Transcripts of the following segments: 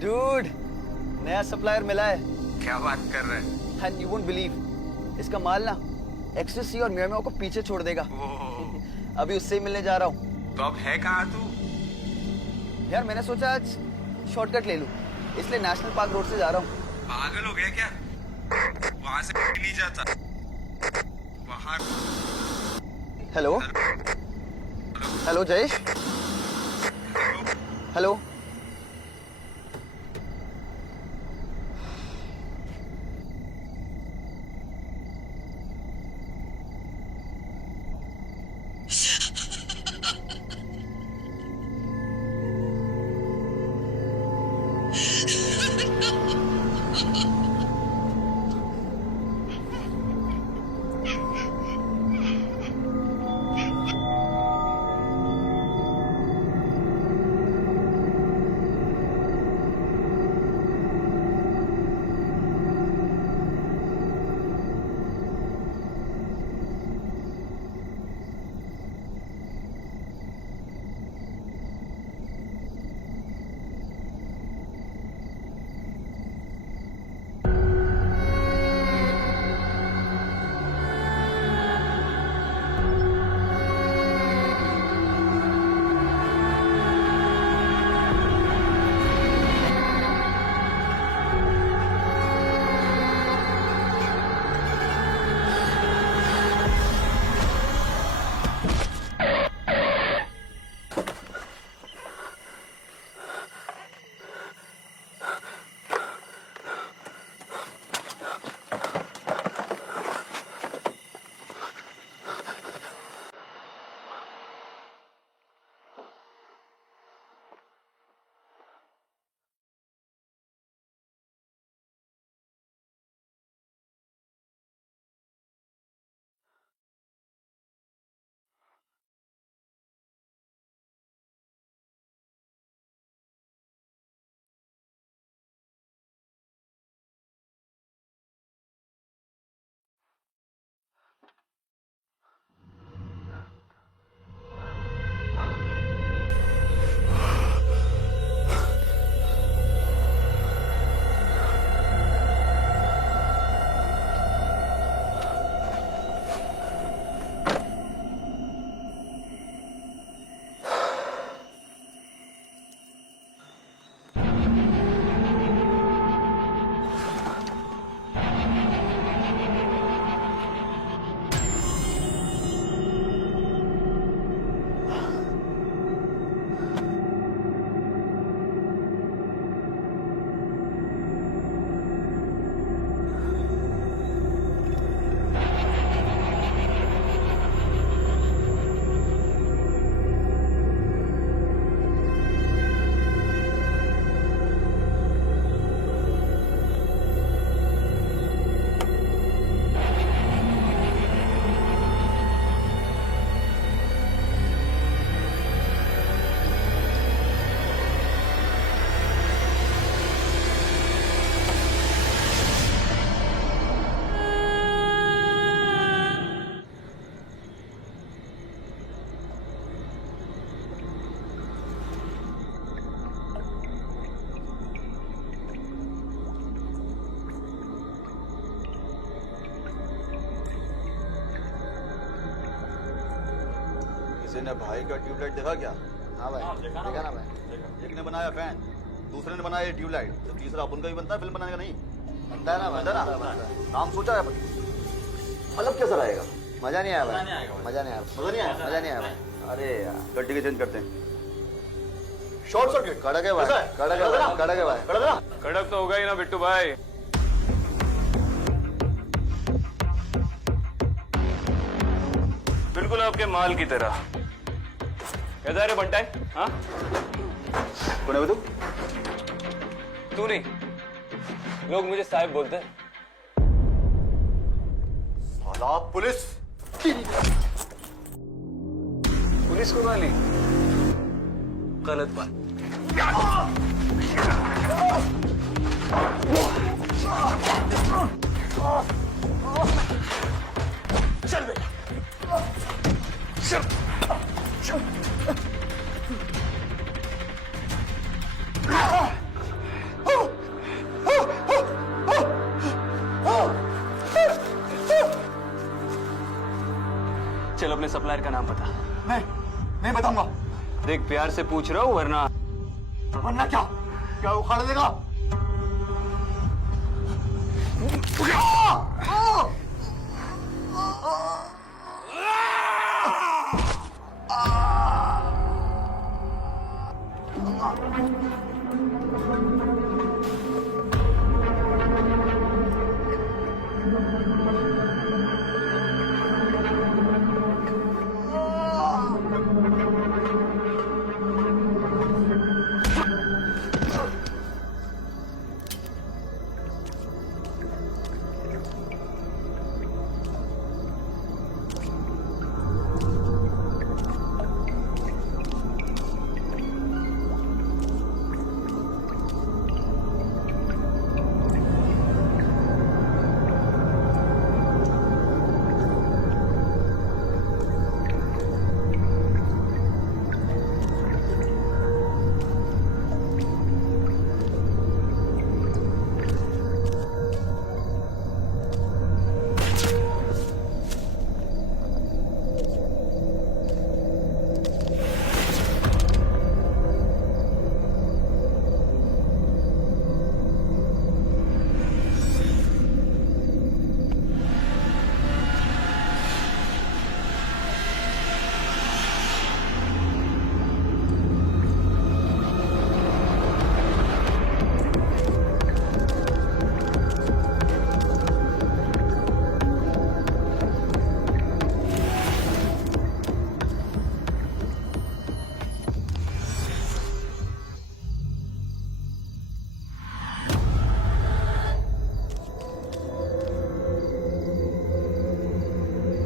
Dude, नया supplier मिला है। क्या बात कर रहे हैं? एंड यू वोंट बिलीव, इसका माल ना एक्सटेसी और म्याओ को पीछे छोड़ देगा। अभी उससे ही मिलने जा रहा हूँ। तो अब है कहाँ तू? यार मैंने सोचा आज शॉर्टकट ले लूं, इसलिए नेशनल पार्क रोड से जा रहा हूँ। पागल हो गया क्या? वहां से नहीं जाता। वहां। Hello hello Jayesh, hello. किसी ने भाई का ट्यूबलाइट देखा क्या? हाँ भाई, देखा ना भाई। एक ने बनाया फैन, दूसरे ने बनाया ट्यूबलाइट, तो तीसरा अपन का भी बनता है फिल्म बनाने का नहीं बनता है ना, बनता है ना। नाम सोचा है अपन, मतलब कैसा रहेगा? मजा नहीं आया भाई, मजा नहीं आया, मजा नहीं आया? मजा नहीं आया भाई। अरे यार गड्डी के चेंज करते हैं। शॉर्ट सर्किट कड़क है भाई, कड़क है भाई, कड़क है भाई। कड़क है ना? कड़क तो होगा ही ना बिट्टू भाई। बिल्कुल आपके माल की तरह। कैसा रे बंटा है? हाँ? कौन है तू? तू नहीं, लोग मुझे साहिब बोलते हैं। साला पुलिस! पुलिस को गाली? गलत बात। चल बेटा, चल, चल। अपने सप्लायर का नाम बता। नहीं बताऊंगा। देख प्यार से पूछ रहा हूँ, वरना वरना क्या उखाड़ देगा?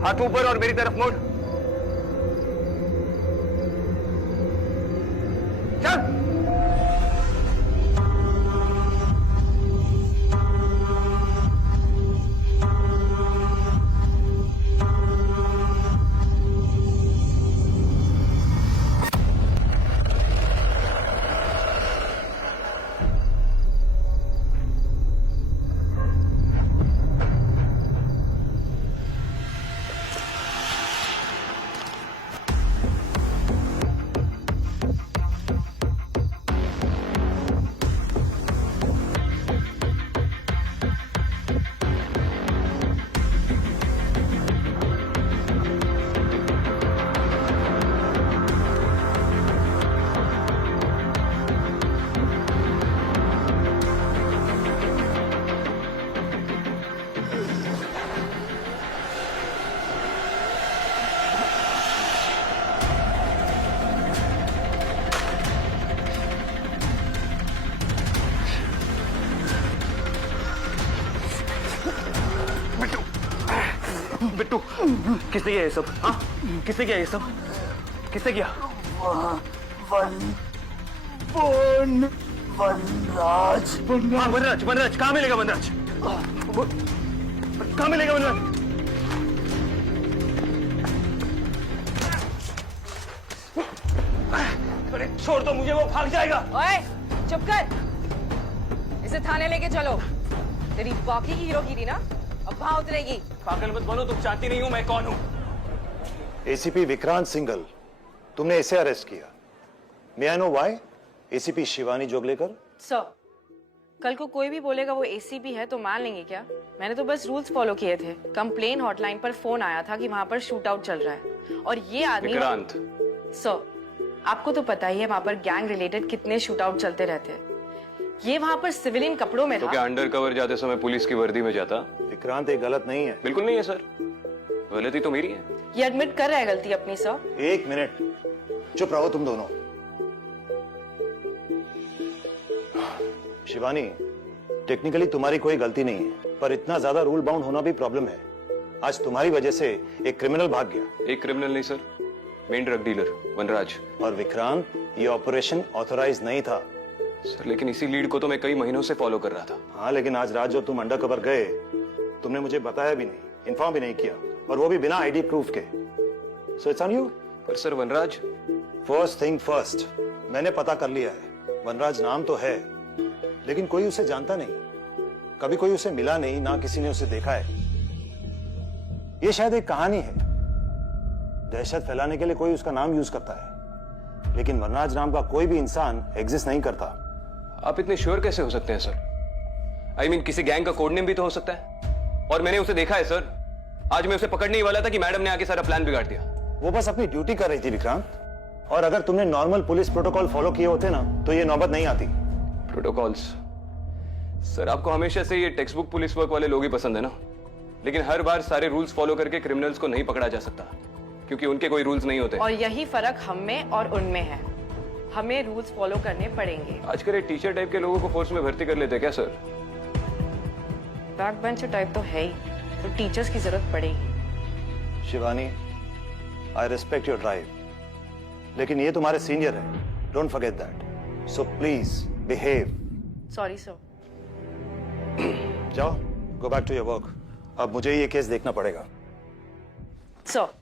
हाथ ऊपर और मेरी तरफ मोड़। चल। बिट्टू, किसने किया ये सब? हाँ, किसने किया ये सब? किसने किया? वनराज। हाँ, वनराज कहाँ मिलेगा? वनराज कहाँ मिलेगा? वनराज अरे छोड़ दो मुझे, वो भाग जाएगा। ओए, चुप कर। इसे थाने लेके चलो। तेरी बाकी की हीरोगिरी ना अब वहां उतरेगी। पागल मत बनो, तुम चाहती नहीं हो मैं कौन हूँ। एसीपी विक्रांत सिंघल, तुमने इसे अरेस्ट किया। May I know why? ACP Shivani Joglekar. Sir, कल को कोई भी बोलेगा वो एसीपी है तो मान लेंगे क्या? मैंने तो बस रूल्स फॉलो किए थे। कंप्लेन हॉटलाइन पर फोन आया था कि वहां पर शूट आउट चल रहा है और ये आदमी विक्रांत। सर, आपको तो पता ही है वहां पर गैंग रिलेटेड कितने शूट आउट चलते रहते हैं। ये वहां पर सिविलियन कपड़ों में तो था। क्या अंडर कवर जाते समय पुलिस की वर्दी में जाता? विक्रांत, ये गलत नहीं है। बिल्कुल नहीं है सर, गलती तो मेरी है। ये एडमिट कर रहा है गलती अपनी। सर एक मिनट, चुप रहो तुम दोनों। शिवानी, टेक्निकली तुम्हारी कोई गलती नहीं है, पर इतना ज्यादा रूल बाउंड होना भी प्रॉब्लम है। आज तुम्हारी वजह से एक क्रिमिनल भाग गया। एक क्रिमिनल नहीं सर, मेन ड्रग डीलर वनराज। और विक्रांत, ये ऑपरेशन ऑथोराइज नहीं था। सर लेकिन इसी लीड को तो मैं कई महीनों से फॉलो कर रहा था। हाँ, लेकिन आज रात जो तुम अंडर कवर गए, तुमने मुझे बताया भी नहीं, इन्फॉर्म भी नहीं किया, और वो भी बिना आईडी प्रूफ के। So it's on you. पर सर वनराज। फर्स्ट थिंग फर्स्ट, मैंने पता कर लिया है। वनराज नाम तो है, लेकिन कोई उसे जानता नहीं। कभी कोई उसे मिला नहीं, ना किसी ने उसे देखा है। ये शायद एक कहानी है। दहशत फैलाने के लिए कोई उसका नाम यूज करता है, लेकिन वनराज नाम का कोई भी इंसान एग्जिस्ट नहीं करता। आप इतने श्योर कैसे हो सकते हैं सर? आई मीन किसी गैंग का कोड नेम भी तो हो सकता है, और मैंने उसे देखा है सर। आज मैं उसे पकड़ने ही वाला था कि मैडम ने आके सारा प्लान बिगाड़ दिया। वो बस अपनी ड्यूटी कर रही थी विक्रांत, और अगर तुमने नॉर्मल पुलिस प्रोटोकॉल फॉलो किए होते ना तो ये नौबत नहीं आती। प्रोटोकॉल्स? सर आपको हमेशा से ये टेक्स्ट बुक पुलिस वर्क वाले लोग ही पसंद है ना, लेकिन हर बार सारे रूल्स फॉलो करके क्रिमिनल्स को नहीं पकड़ा जा सकता, क्योंकि उनके कोई रूल्स नहीं होते। और यही फर्क हम में और उनमें है, हमें रूल्स फॉलो करने पड़ेंगे। आजकल ये टीचर टाइप के लोगों को फोर्स में भर्ती कर लेते क्या सर? बैक बेंचर टाइप तो है ही, तो टीचर्स की जरूरत पड़ेगी। Shivani, I respect your drive, लेकिन ये तुम्हारे सीनियर है, don't forget that. So please behave. Sorry sir. जाओ, go back to your work. अब मुझे ये केस देखना पड़ेगा। सर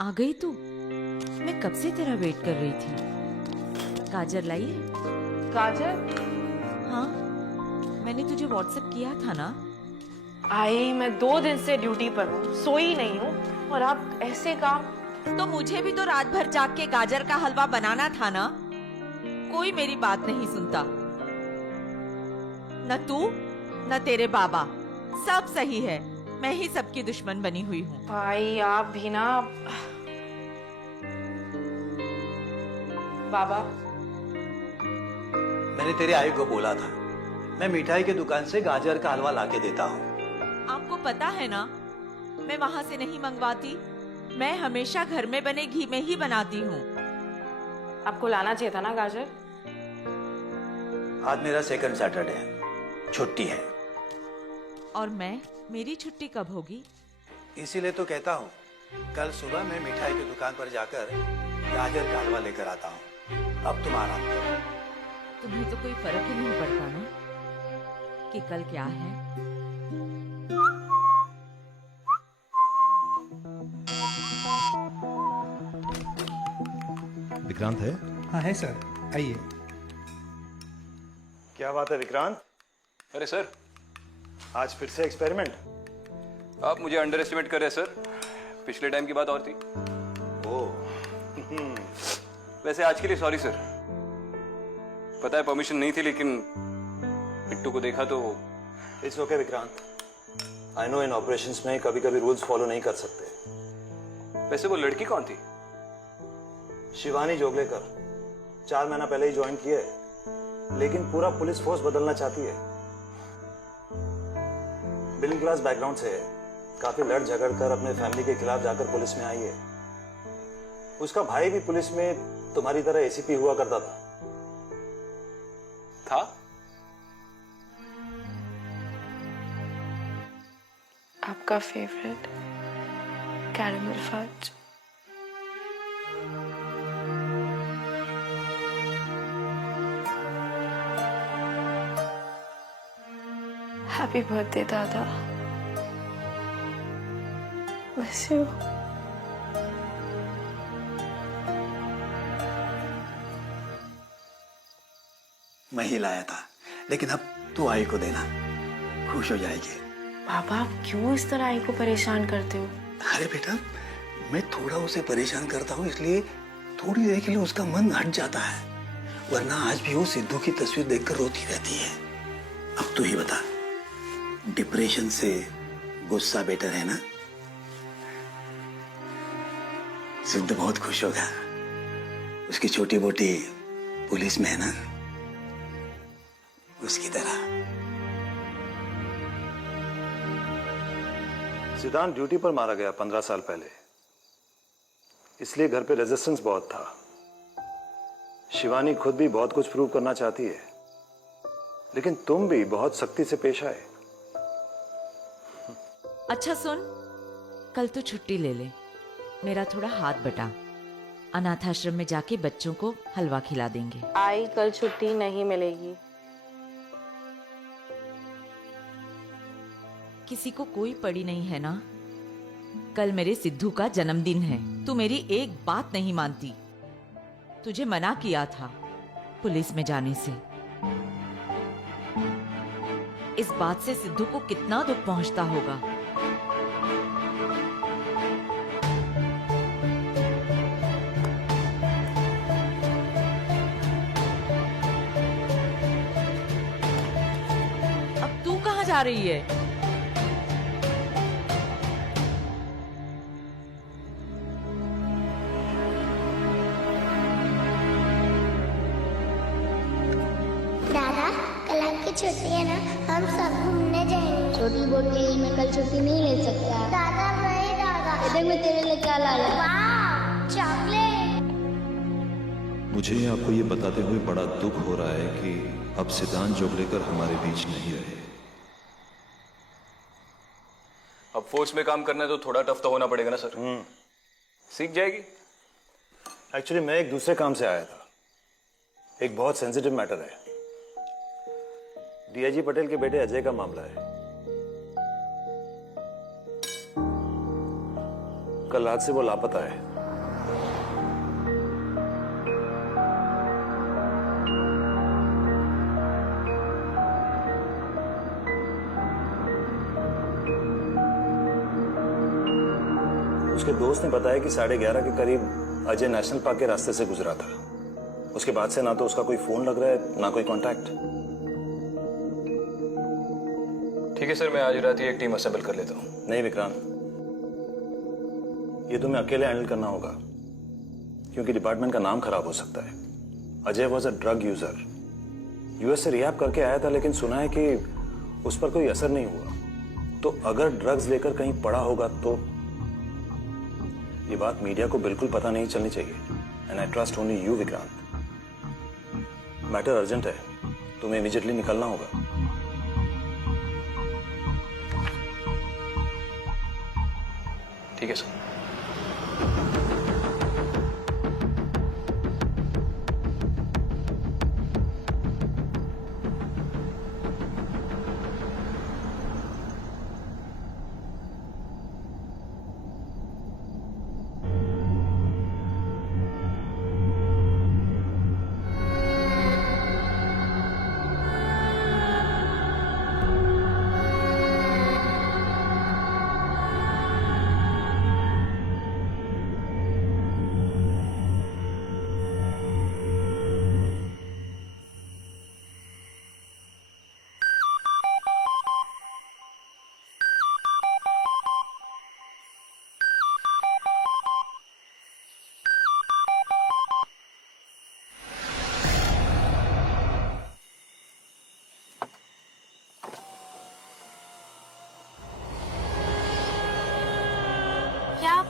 आ गई तू? मैं कब से तेरा वेट कर रही थी। काजल लाई है? काजल? हाँ, मैंने तुझे व्हाट्सएप किया था ना। आई, मैं 2 दिन से ड्यूटी पर हूँ, सोई नहीं हूँ, और आप ऐसे काम। तो मुझे भी तो रात भर जाग के गाजर का हलवा बनाना था ना। कोई मेरी बात नहीं सुनता, न तू न तेरे बाबा। सब सही है, मैं ही सबकी दुश्मन बनी हुई हूँ। भाई आप भी ना। बाबा, मैंने तेरे आई को बोला था, मैं मिठाई की दुकान से गाजर का हलवा लाके देता हूँ। आपको पता है ना, मैं वहाँ से नहीं मंगवाती। मैं हमेशा घर में बने घी में ही बनाती हूँ। आपको लाना चाहिए था ना गाजर। आज मेरा सेकंड सैटरडे है, छुट्टी है। और मेरी छुट्टी कब होगी? इसीलिए तो कहता हूँ, कल सुबह मैं मिठाई की दुकान पर जाकर गाजर का हलवा लेकर आता हूँ। अब तुम आराम करो। तुम्हें तो कोई फर्क ही नहीं पड़ता ना कि कल क्या है। विक्रांत है? हाँ है सर, आइए। क्या बात है विक्रांत? अरे सर, आज फिर से एक्सपेरिमेंट? आप मुझे अंडर एस्टिमेट कर रहे हैं सर। पिछले टाइम की बात और थी। ओह वैसे आज के लिए सॉरी सर। पता है परमिशन नहीं थी, लेकिन बिट्टू को देखा तो। It's okay Vikrant, I know in operations में कभी कभी रूल्स फॉलो नहीं कर सकते। वैसे वो लड़की कौन थी? शिवानी जोगलेकर 4 महीना पहले ही ज्वाइन किए, लेकिन पूरा पुलिस फोर्स बदलना चाहती है। मिडिल क्लास बैकग्राउंड से है, काफी लड़ झगड़ कर अपने फैमिली के खिलाफ जाकर पुलिस में आई है। उसका भाई भी पुलिस में तुम्हारी तरह एसीपी हुआ करता था। आपका favourite caramel fudge. Happy birthday दादा। Miss you. मैं ही लाया था, लेकिन अब तू आई को देना, खुश हो जाएगी। पापा आप क्यों इस तरह आई को परेशान करते हो? अरे बेटा, मैं थोड़ा उसे परेशान करता हूँ, इसलिए थोड़ी देर के लिए उसका मन हट जाता है, वरना आज भी वो सिद्धू की तस्वीर देखकर रोती रहती है। अब तू ही बता, डिप्रेशन से गुस्सा बेटर है ना? सिद्धू बहुत खुश होगा, उसकी छोटी मोटी पुलिस में है ना, उसकी तरह। सिद्धांत ड्यूटी पर मारा गया 15 साल पहले, इसलिए घर पे रेजिस्टेंस बहुत था। शिवानी खुद भी बहुत कुछ प्रूव करना चाहती है, लेकिन तुम भी बहुत सख्ती से पेश आए। अच्छा सुन, कल तो छुट्टी ले ले, मेरा थोड़ा हाथ बटा। अनाथ आश्रम में जाके बच्चों को हलवा खिला देंगे। आई कल छुट्टी नहीं मिलेगी। किसी को कोई पड़ी नहीं है ना? कल मेरे सिद्धू का जन्मदिन है, तू मेरी एक बात नहीं मानती। तुझे मना किया था पुलिस में जाने से। इस बात से सिद्धू को कितना दुख पहुंचता होगा। अब तू कहाँ जा रही है? दादा कल आपकी छुट्टी है ना, हम सब घूमने जाएंगे। छोटी बोल के मैं कल छुट्टी नहीं ले सकता। दादा नहीं दादा, देख मैं तेरे लिए क्या लाया। वाह चॉकलेट। मुझे आपको ये बताते हुए बड़ा दुख हो रहा है कि अब सिद्धांत जोगलेकर हमारे बीच नहीं रहे। अब फोर्स में काम करना है तो थोड़ा टफ तो होना पड़ेगा ना सर। सीख जाएगी। एक्चुअली मैं एक दूसरे काम से आया था, एक बहुत सेंसिटिव मैटर है। डीआईजी पटेल के बेटे अजय का मामला है। कल रात से वो लापता है। उसके दोस्त ने बताया कि 11:30 के करीब अजय नेशनल पार्क के रास्ते से गुजरा था। उसके बाद से ना तो उसका कोई फोन लग रहा है, ना कोई कांटेक्ट। ठीक है सर, मैं आज रात ही एक टीम असेंबल कर लेता हूँ। नहीं विक्रांत, ये तुम्हें अकेले हैंडल करना होगा, क्योंकि डिपार्टमेंट का नाम खराब हो सकता है। Ajay was a drug user, US से रिहैब करके आया था, लेकिन सुना है कि उस पर कोई असर नहीं हुआ। तो अगर ड्रग्स लेकर कहीं पड़ा होगा तो ये बात मीडिया को बिल्कुल पता नहीं चलनी चाहिए। And I trust only you Vikrant. Matter urgent है, तुम्हें इमीडिएटली निकलना होगा। ठीक है सर।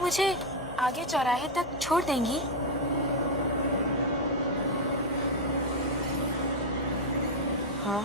मुझे आगे चौराहे तक छोड़ देंगी? हाँ।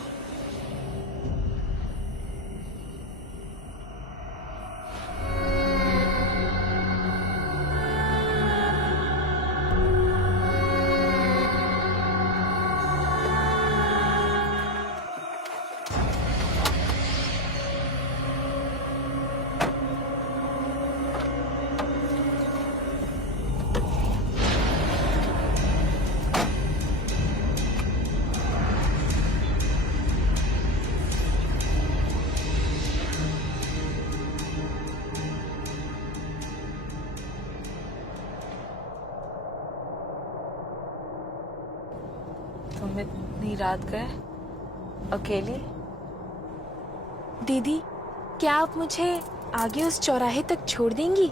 तुम इतनी रात गए अकेली? दीदी, क्या आप मुझे आगे उस चौराहे तक छोड़ देंगी?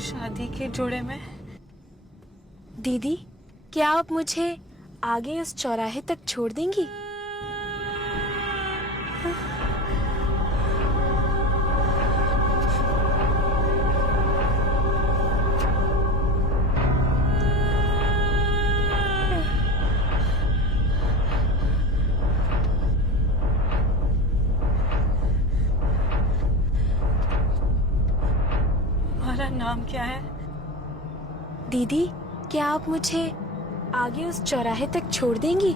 शादी के जोड़े में? दीदी, क्या आप मुझे आगे उस चौराहे तक छोड़ देंगी? तुम्हारा नाम क्या है? दीदी, क्या आप मुझे आगे उस चौराहे तक छोड़ देंगी?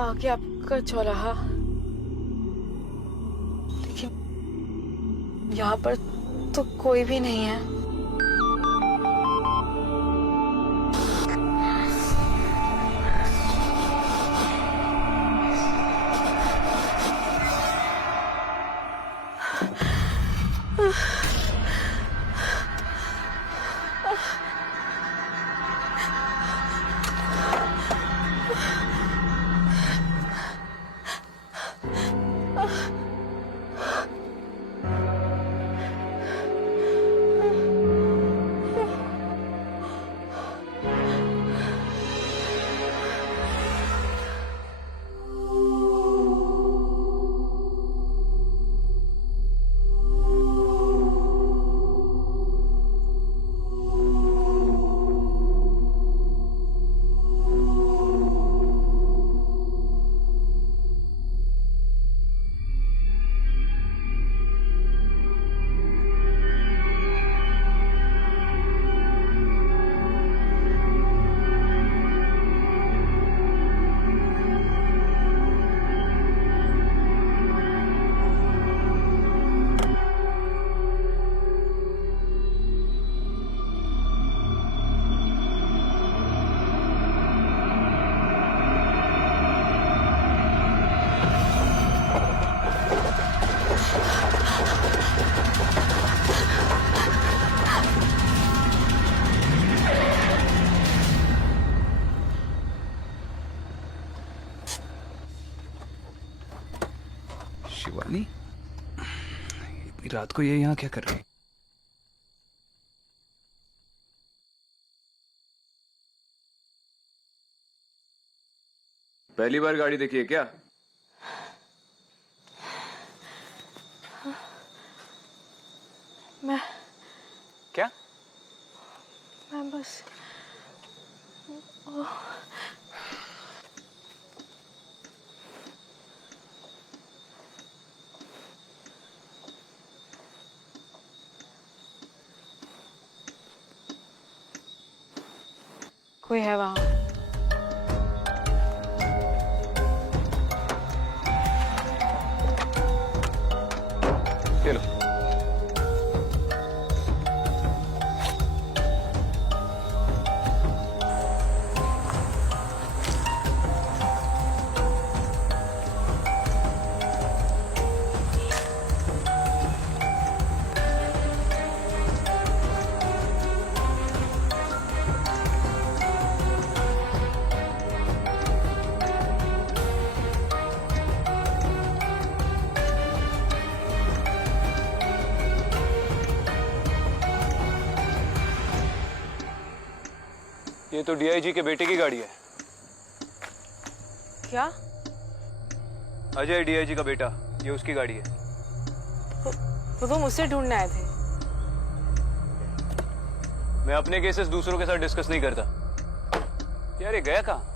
आगे आपका चौराहा, लेकिन यहाँ पर तो कोई भी नहीं है। शिवानी, इतनी रात को ये यहाँ क्या कर रही है? पहली बार गाड़ी देखी है क्या? मैं क्या? मैं बस कोई है वहाँ? ये लो। ये तो डीआईजी के बेटे की गाड़ी है। क्या? अजय डीआईजी का बेटा, ये उसकी गाड़ी है। तो तुम उससे ढूंढने आए थे? मैं अपने केसेस दूसरों के साथ डिस्कस नहीं करता। यार ये गया कहाँ?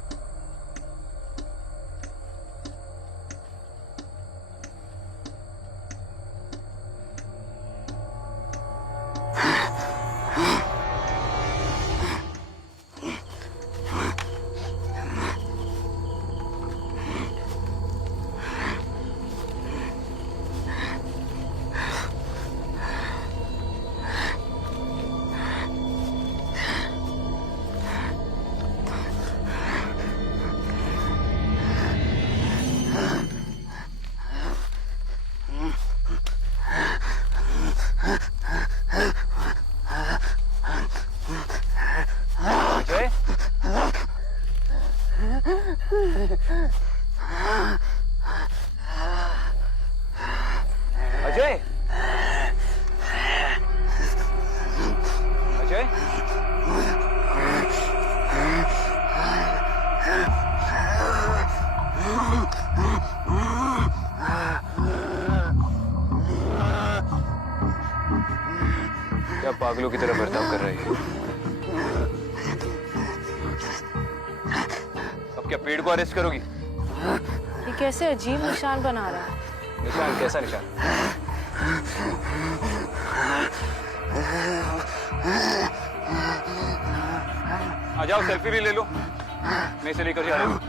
अजय, अजय, क्या पागलों की तरह बर्ताव कर रही है? अब क्या पेड़ को अरेस्ट करोगी? ये कैसे अजीब निशान बना रहा है? निशान? कैसा निशान? आ जाओ, सेल्फी भी ले लो। मैं इसे लेकर जा रहा हूँ।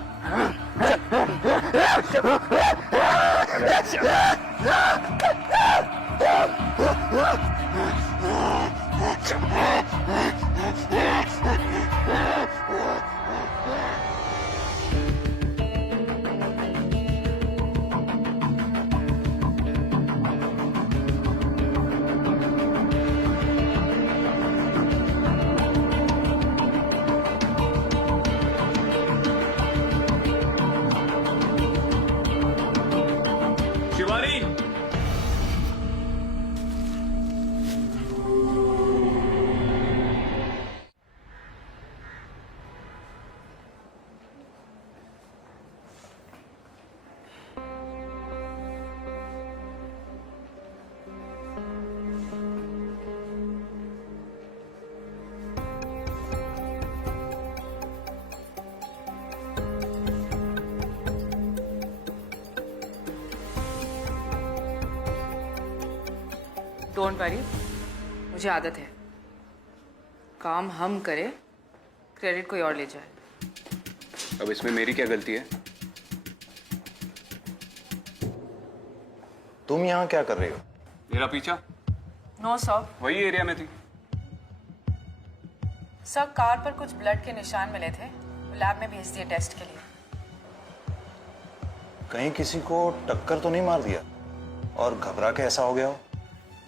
शिवानी, डोंट वरी, मुझे आदत है। काम हम करें, क्रेडिट कोई और ले जाए। अब इसमें मेरी क्या गलती है? तुम यहाँ क्या कर रही हो? मेरा पीछा? No sir. वही एरिया में थी। सर, कार पर कुछ ब्लड के निशान मिले थे, लैब में भेज दिए टेस्ट के लिए। कहीं किसी को टक्कर तो नहीं मार दिया और घबरा के ऐसा हो गया हो?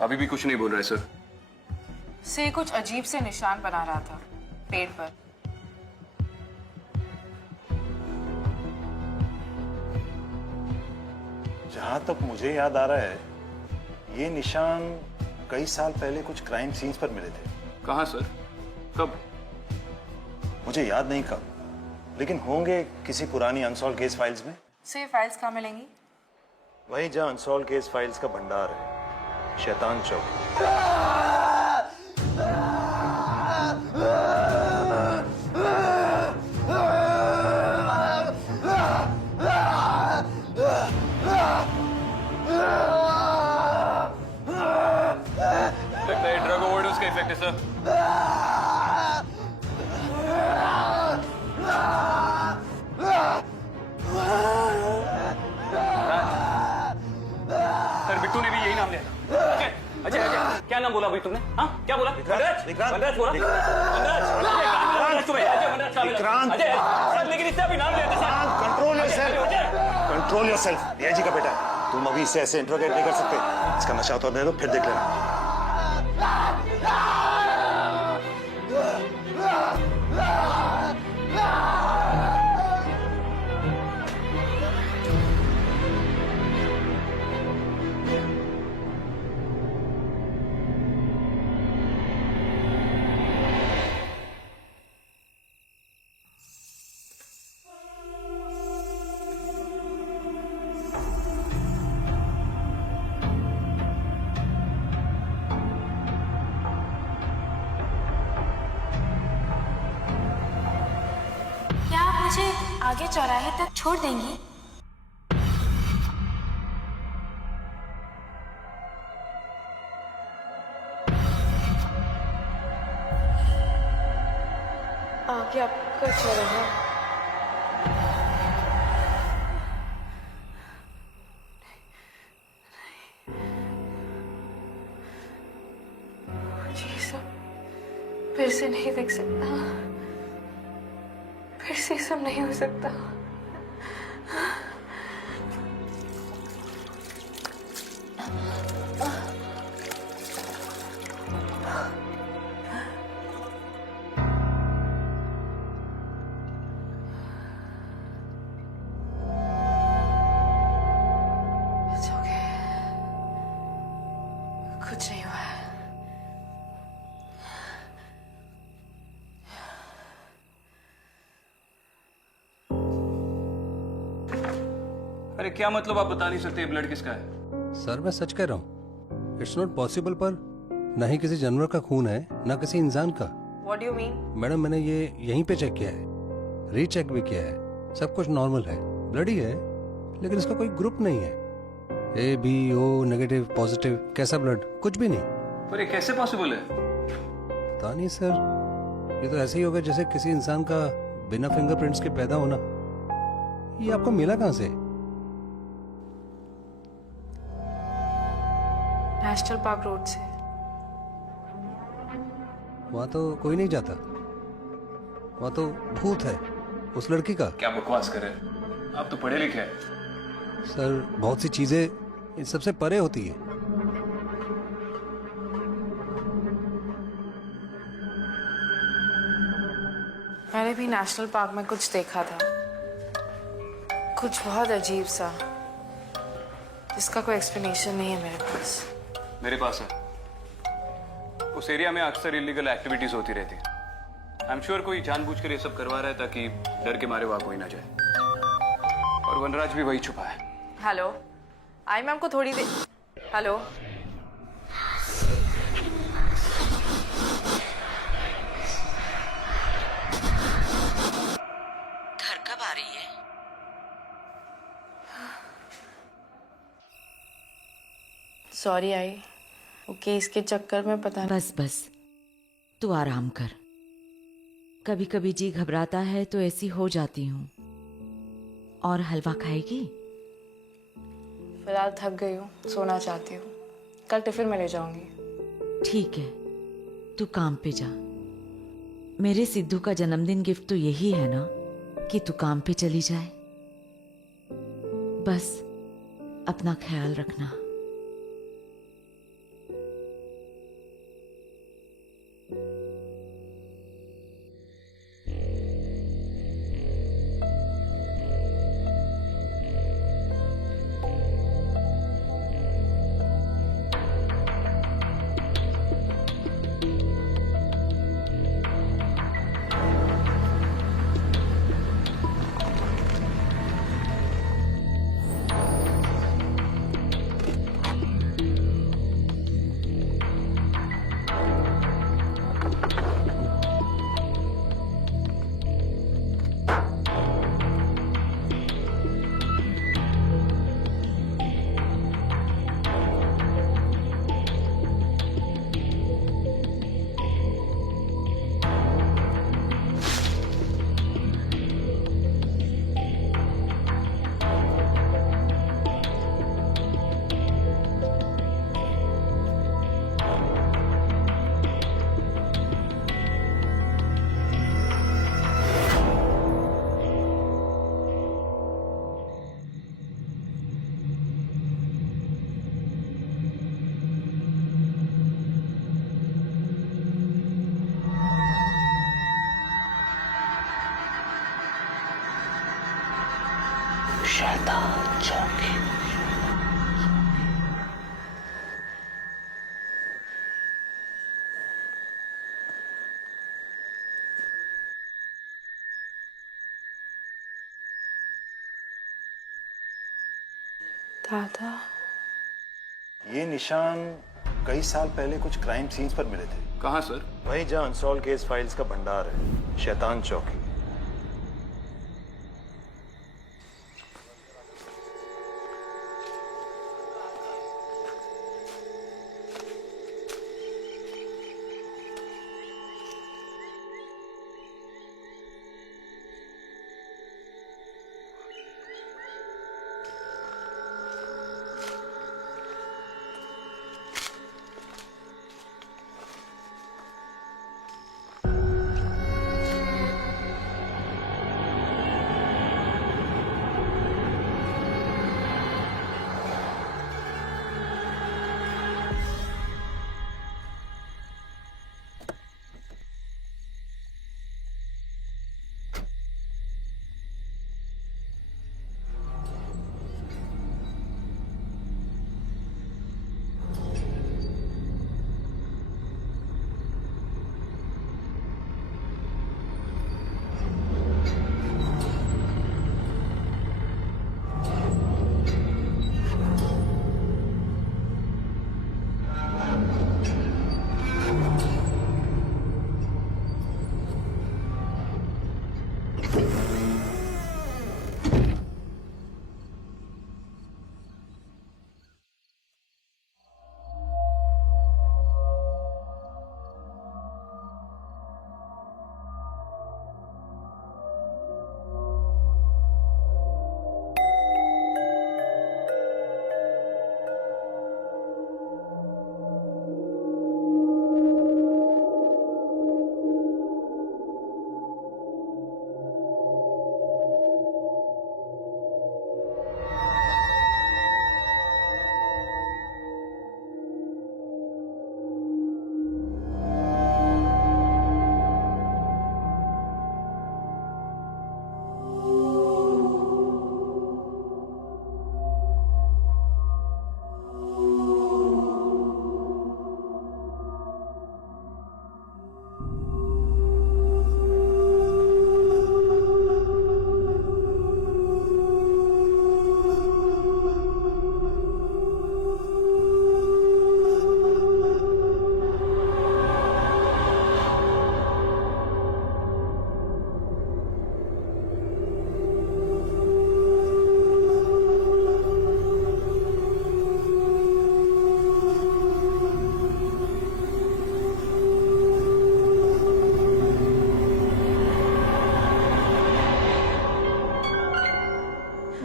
अभी भी कुछ नहीं बोल रहा है सर। से कुछ अजीब से निशान बना रहा था पेड़ पर। जहां तक मुझे याद आ रहा है, ये निशान कई साल पहले कुछ क्राइम सीन्स पर मिले थे। कहाँ सर? कब? मुझे याद नहीं कब, लेकिन होंगे किसी पुरानी अनसॉल्व केस फाइल्स में। से फाइल्स कहाँ मिलेंगी? वही जहां अनसॉल्व केस फाइल्स का भंडार है, शैतान चौक। लगता है ड्रग ओवरडोज का इफेक्ट है सर। सर, बिट्टू ने भी यही नाम लिया था। अजय, अजय, क्या नाम बोला भाई तुमने? हाँ, क्या बोला? वनराज बोला? वनराज, लेकिन इससे अभी नाम लिया था। Control yourself. डीआईजी का बेटा, तुम अभी इसे ऐसे इंट्रोगेट नहीं कर सकते। इसका नशा तो दे दो, फिर देख लेना। आगे चौराहे तक छोड़ देंगी? आगे आपका चौराहा। ये सब फिर से नहीं देख सकता, फिर से सब नहीं हो सकता। It's okay. कुछ नहीं हुआ है। अरे क्या मतलब, आप बता नहीं सकते ये ब्लड किसका है? सर मैं सच कह रहा हूँ, इट्स नॉट पॉसिबल, पर न ही किसी जानवर का खून है न किसी इंसान का। What do you mean? Madam मैंने ये यहीं पे चेक किया है, रीचेक भी किया है, सब कुछ नॉर्मल है, ब्लड ही है, लेकिन इसका कोई ग्रुप नहीं है। A B O negative positive कैसा ब्लड, कुछ भी नहीं। पर ये कैसे पॉसिबल है? पता नहीं सर, ये तो ऐसे ही होगा जैसे किसी इंसान का बिना फिंगरप्रिंट्स के पैदा होना। ये आपको मिला कहाँ से? नेशनल पार्क रोड से। वहाँ तो कोई नहीं जाता, वहाँ तो भूत है उस लड़की का। क्या बकवास कर रहे हैं? आप तो पढ़े लिखे हैं। सर बहुत सी चीजें इन सबसे परे होती है। मैंने भी नेशनल पार्क में कुछ देखा था, कुछ बहुत अजीब सा, जिसका कोई एक्सप्लेनेशन नहीं है मेरे पास। मेरे पास है। उस एरिया में अक्सर इलीगल एक्टिविटीज होती रहती है। आई एम श्योर कोई जानबूझकर ये सब करवा रहा है ताकि डर के मारे वहां कोई ना जाए। और वनराज भी वही छुपा है। हेलो, आई मैम को थोड़ी देर। हेलो, घर कब आ रही है? सॉरी आई, वो केस के चक्कर में पता नहीं। बस बस, तू आराम कर। कभी कभी जी घबराता है तो ऐसी हो जाती हूँ। और हलवा खाएगी? फिलहाल थक गई हूँ, सोना चाहती हूँ। कल टिफिन में ले जाऊंगी। ठीक है, तू काम पे जा। मेरे सिद्धू का जन्मदिन गिफ्ट तो यही है ना कि तू काम पे चली जाए। बस अपना ख्याल रखना। शैतान चौकी। दादा, ये निशान कई साल पहले कुछ क्राइम सीन्स पर मिले थे। कहाँ सर? वहीं जहाँ अनसॉल्व केस फाइल्स का भंडार है, शैतान चौकी।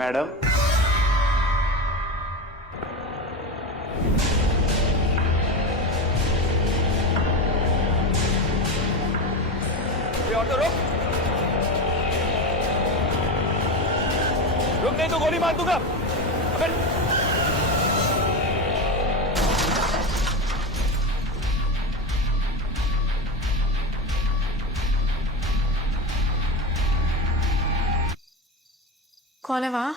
मैडम, ऑटो रुक, रुक नहीं तो गोली मार दूंगा। अबे कौन है वहां?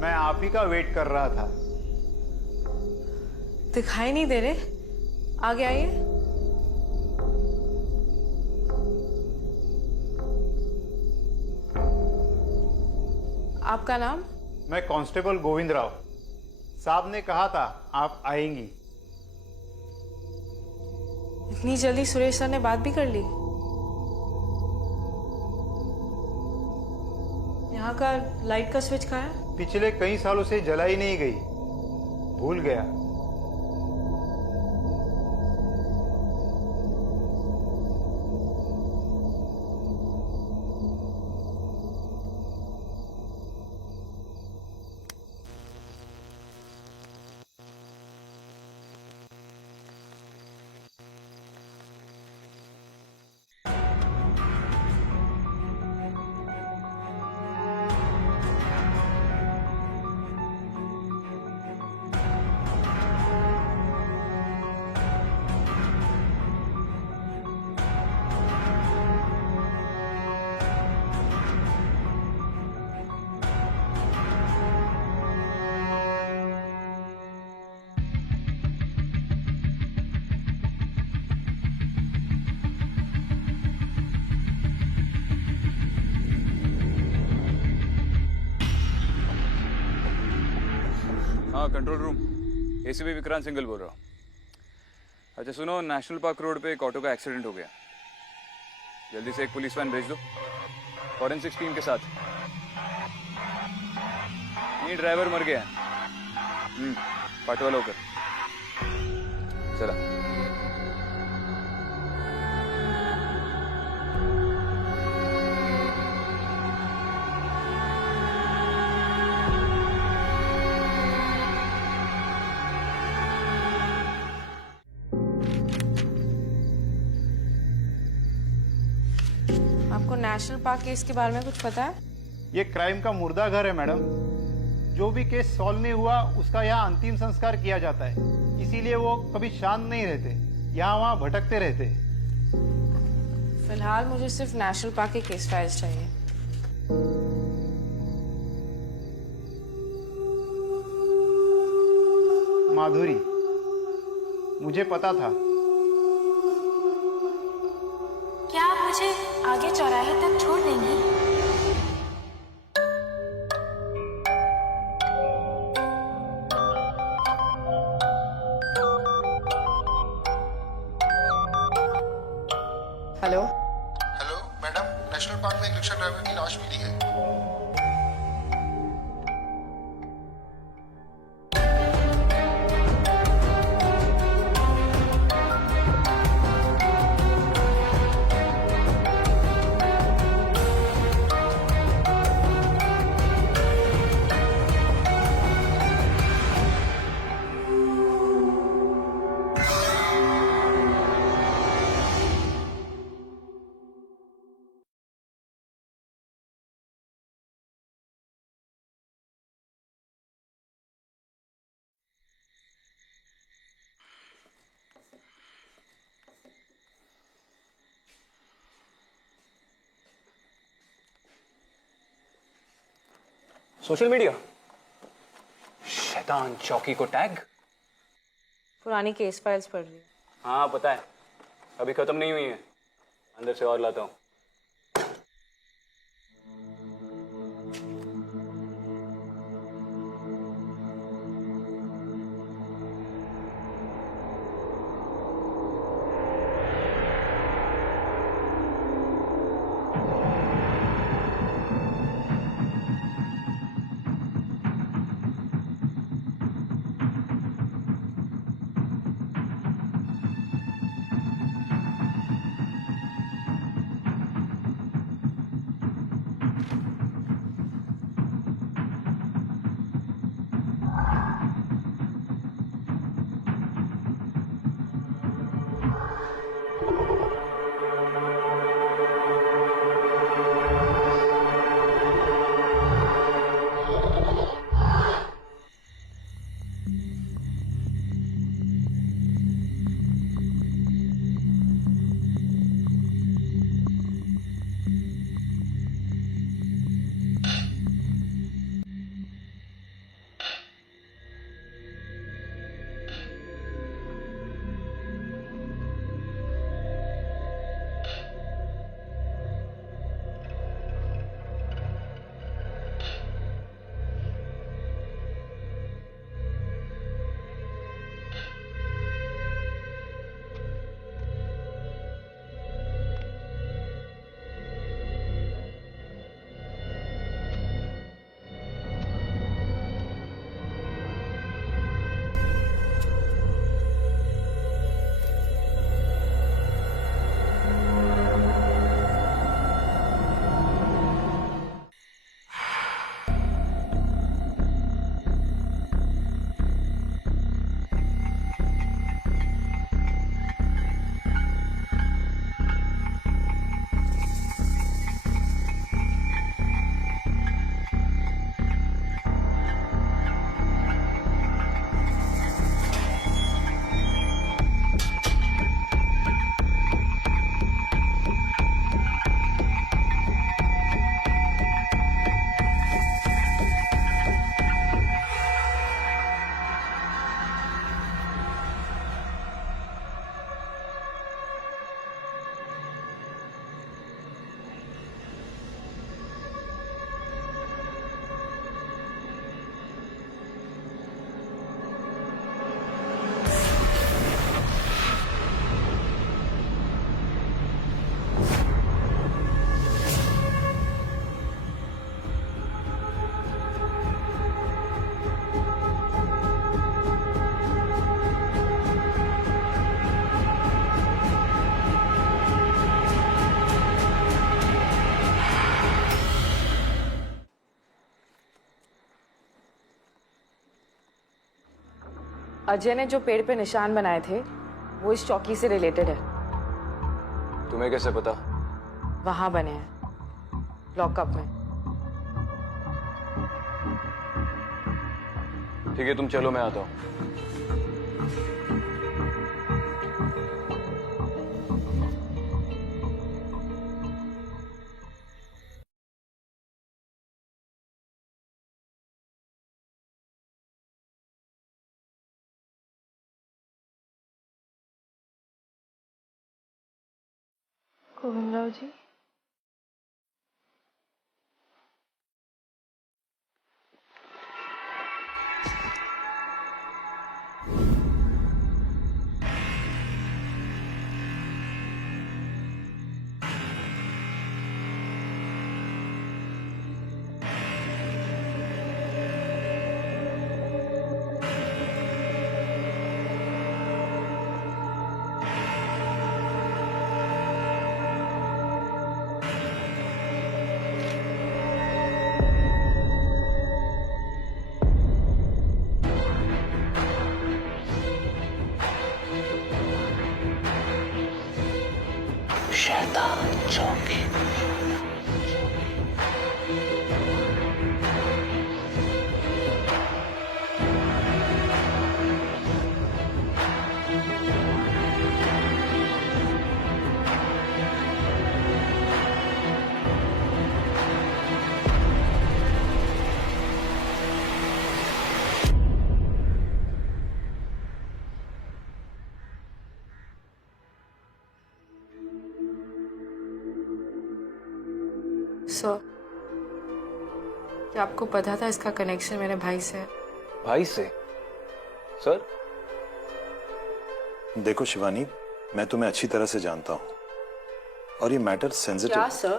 मैं आप ही का वेट कर रहा था। दिखाई नहीं दे रहे, आगे आइए। आपका नाम? मैं कांस्टेबल गोविंद राव। साहब ने कहा था आप आएंगी। इतनी जल्दी सुरेश सर ने बात भी कर ली? यहाँ का लाइट का स्विच कहाँ है? पिछले कई सालों से जलाई नहीं गई, भूल गया। हाँ, control room, ACP Vikrant single बोल रहा हूँ। अच्छा सुनो, नेशनल पार्क रोड पे एक ऑटो का एक्सीडेंट हो गया। जल्दी से एक पुलिस वैन भेज दो फॉरेंसिक्स टीम के साथ। ये ड्राइवर मर गया है। पटवाला होकर चला। आपको नेशनल पार्क केस के बारे में कुछ पता है? ये क्राइम का मुर्दा घर है मैडम। जो भी केस सॉल्व नहीं हुआ उसका यहाँ अंतिम संस्कार किया जाता है, इसीलिए वो कभी शांत नहीं रहते, यहाँ वहाँ भटकते रहते। फिलहाल मुझे सिर्फ नेशनल पार्क के केस फाइल्स चाहिए। माधुरी, मुझे पता था। क्या आप मुझे आगे चौराहे तक छोड़ देंगे? Hello hello madam, national park में एक रिक्शा ड्राइवर की लाश मिली है। सोशल मीडिया, शैतान चौकी को टैग। पुरानी केस फाइल्स पढ़ रही हूँ। हाँ पता है, अभी खत्म नहीं हुई है, अंदर से और लाता हूँ। अजय ने जो पेड़ पे निशान बनाए थे वो इस चौकी से रिलेटेड है। तुम्हें कैसे पता? वहां बने हैं लॉकअप में। ठीक है, तुम चलो, मैं आता हूँ। गोविंदराव जी, शैतान चौकी। सर, क्या आपको पता था इसका कनेक्शन मेरे भाई से है? भाई से? सर? देखो शिवानी, मैं तुम्हें अच्छी तरह से जानता हूं और ये मैटर सेंसिटिव। क्या सर?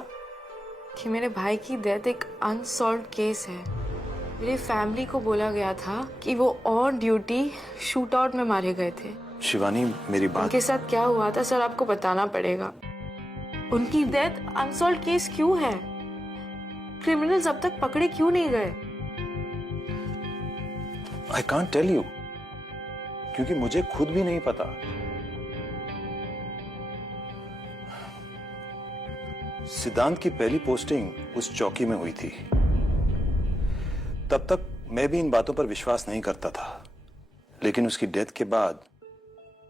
कि मेरे भाई की डेथ एक अनसॉल्व्ड केस है। मेरी फैमिली को बोला गया था कि वो ऑन ड्यूटी शूट आउट में मारे गए थे। शिवानी, मेरी बात। उनके साथ क्या हुआ था सर, आपको बताना पड़ेगा। उनकी डेथ अनसॉल्व्ड केस क्यों है? क्रिमिनल्स अब तक पकड़े क्यों नहीं गए? आई कांट टेल यू, क्योंकि मुझे खुद भी नहीं पता। सिद्धांत की पहली पोस्टिंग उस चौकी में हुई थी। तब तक मैं भी इन बातों पर विश्वास नहीं करता था, लेकिन उसकी डेथ के बाद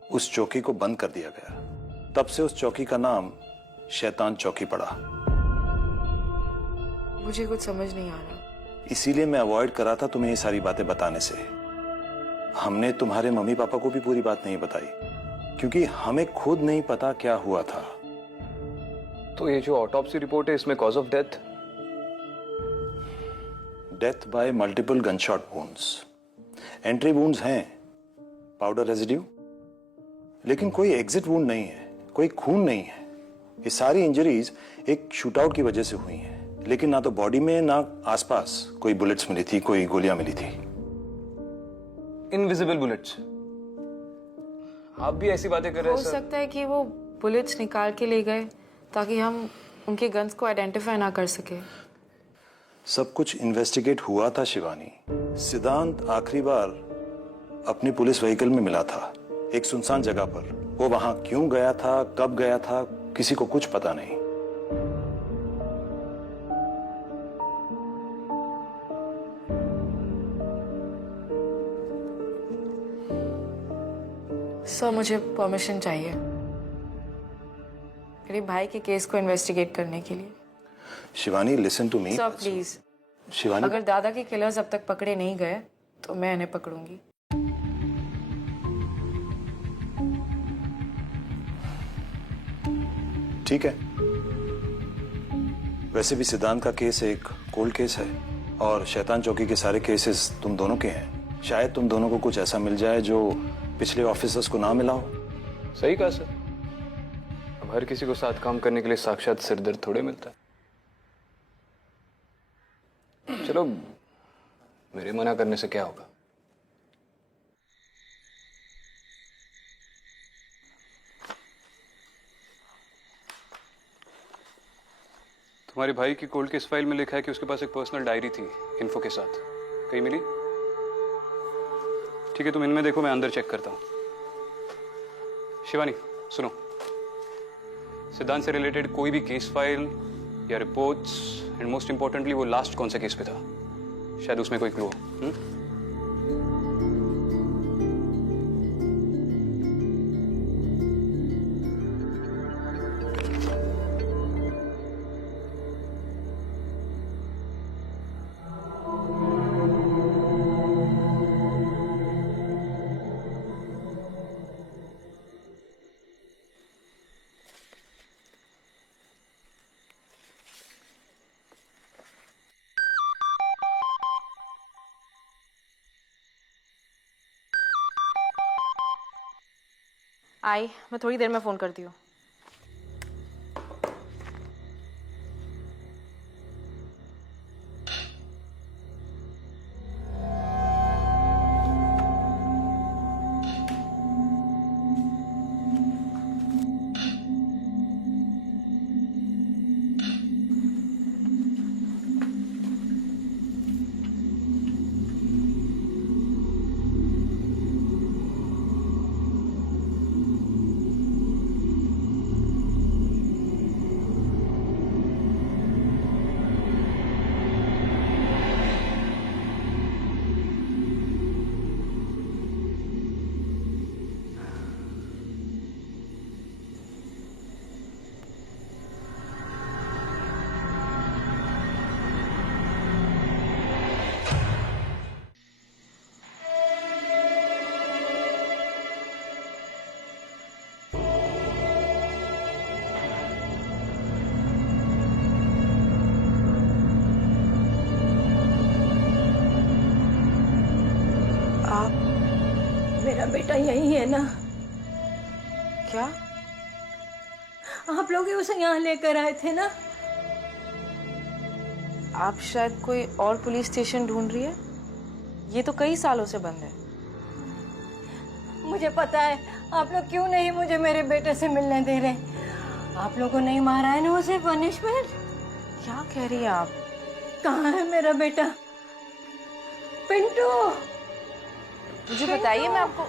उस चौकी को बंद कर दिया गया। तब से उस चौकी का नाम शैतान चौकी पड़ा। मुझे कुछ समझ नहीं आ रहा। इसीलिए मैं अवॉइड करा था तुम्हें ये सारी बातें बताने से। हमने तुम्हारे मम्मी पापा को भी पूरी बात नहीं बताई, क्योंकि हमें खुद नहीं पता क्या हुआ था। तो ये जो ऑटोप्सी रिपोर्ट है, इसमें cause of death? Death by multiple gunshot wounds. Entry wounds हैं, पाउडर रेजिड्यू, लेकिन कोई एग्जिट वुंड नहीं है, कोई खून नहीं है। ये सारी इंजरीज एक शूटआउट की वजह से हुई हैं, लेकिन ना तो बॉडी में ना आसपास कोई बुलेट्स मिली थी, कोई गोलियां मिली थी। Invisible bullets. आप भी ऐसी बातें कर रहे हो हैं सर। सकता है कि वो बुलेट्स निकाल के ले गए ताकि हम उनके गन्स को आइडेंटिफाई ना कर सके। सब कुछ इन्वेस्टिगेट हुआ था शिवानी। सिद्धांत आखिरी बार अपनी पुलिस व्हीकल में मिला था एक सुनसान जगह पर। वो वहां क्यों गया था, कब गया था, किसी को कुछ पता नहीं। सर मुझे परमिशन चाहिए मेरे भाई के केस को इन्वेस्टिगेट करने के लिए। Shivani listen to me. Sir please. Shivani, अगर दादा के किलर्स अब तक पकड़े नहीं गए तो मैं इन्हें पकड़ूंगी। ठीक है। वैसे भी सिद्धांत का केस एक कोल्ड केस है और शैतान चौकी के सारे केसेस तुम दोनों के हैं। शायद तुम दोनों को कुछ ऐसा मिल जाए जो पिछले ऑफिसर्स को ना मिला हो। सही कहा सर। अब हर किसी को साथ काम करने के लिए साक्षात सिरदर्द थोड़े मिलता है। चलो, मेरे मना करने से क्या होगा। तुम्हारे भाई की कोल्ड केस फाइल में लिखा है कि उसके पास एक पर्सनल डायरी थी इन्फो के साथ। कहीं मिली? ठीक है, तुम इनमें देखो, मैं अंदर चेक करता हूं। शिवानी सुनो, सिद्धांत से रिलेटेड कोई भी केस फाइल या रिपोर्ट्स, एंड मोस्ट इंपॉर्टेंटली वो लास्ट कौन से केस पे था, शायद उसमें कोई क्लू हो। आई, मैं थोड़ी देर में फोन करती हूँ। मेरा बेटा यही है ना? क्या? आप लोग ही उसे यहाँ लेकर आए थे ना? आप शायद कोई और पुलिस स्टेशन ढूंढ रही है। ये तो कई सालों से बंद है। मुझे पता है आप लोग क्यों नहीं मुझे मेरे बेटे से मिलने दे रहे। आप लोगों ने ही मारा है ना उसे, पनिशमेंट। क्या कह रही हैं आप? कहाँ है मेरा बेटा? पिंटू, मुझे बताइए, मैं आपको।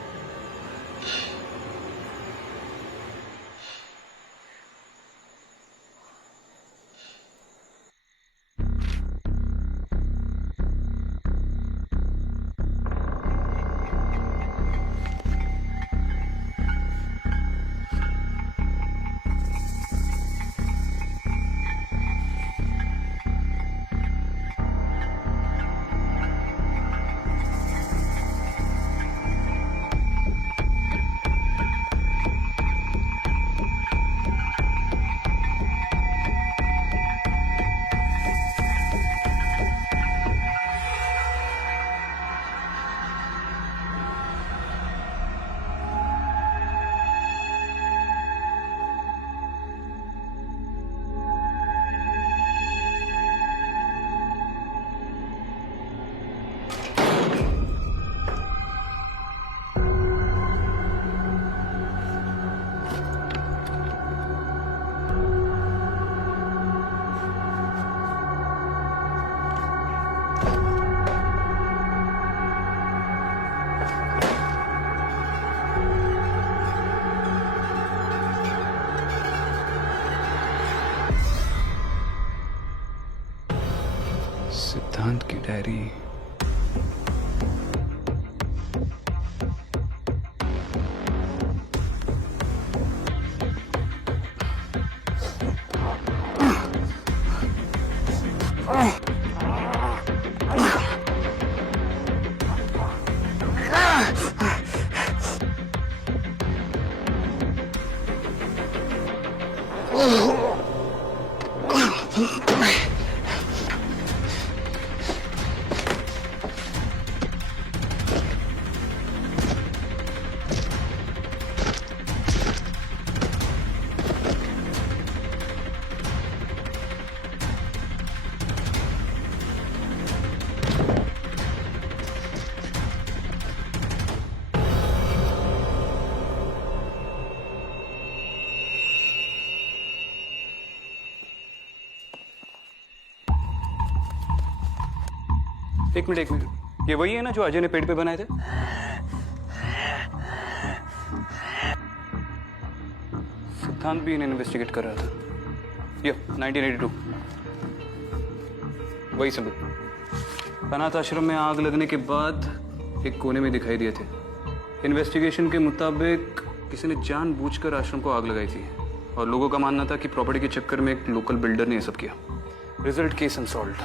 डायरी। एक मिनट, ये वही है ना जो अजय ने पेड़ पे बनाए थे? सिद्धांत भी इन्हें इन्वेस्टिगेट कर रहा था। ये 1982 वही सबूत। अनाथ आश्रम में आग लगने के बाद एक कोने में दिखाई दिए थे। इन्वेस्टिगेशन के मुताबिक किसी ने जानबूझकर आश्रम को आग लगाई थी और लोगों का मानना था कि प्रॉपर्टी के चक्कर में एक लोकल बिल्डर ने यह सब किया। Result case unsolved.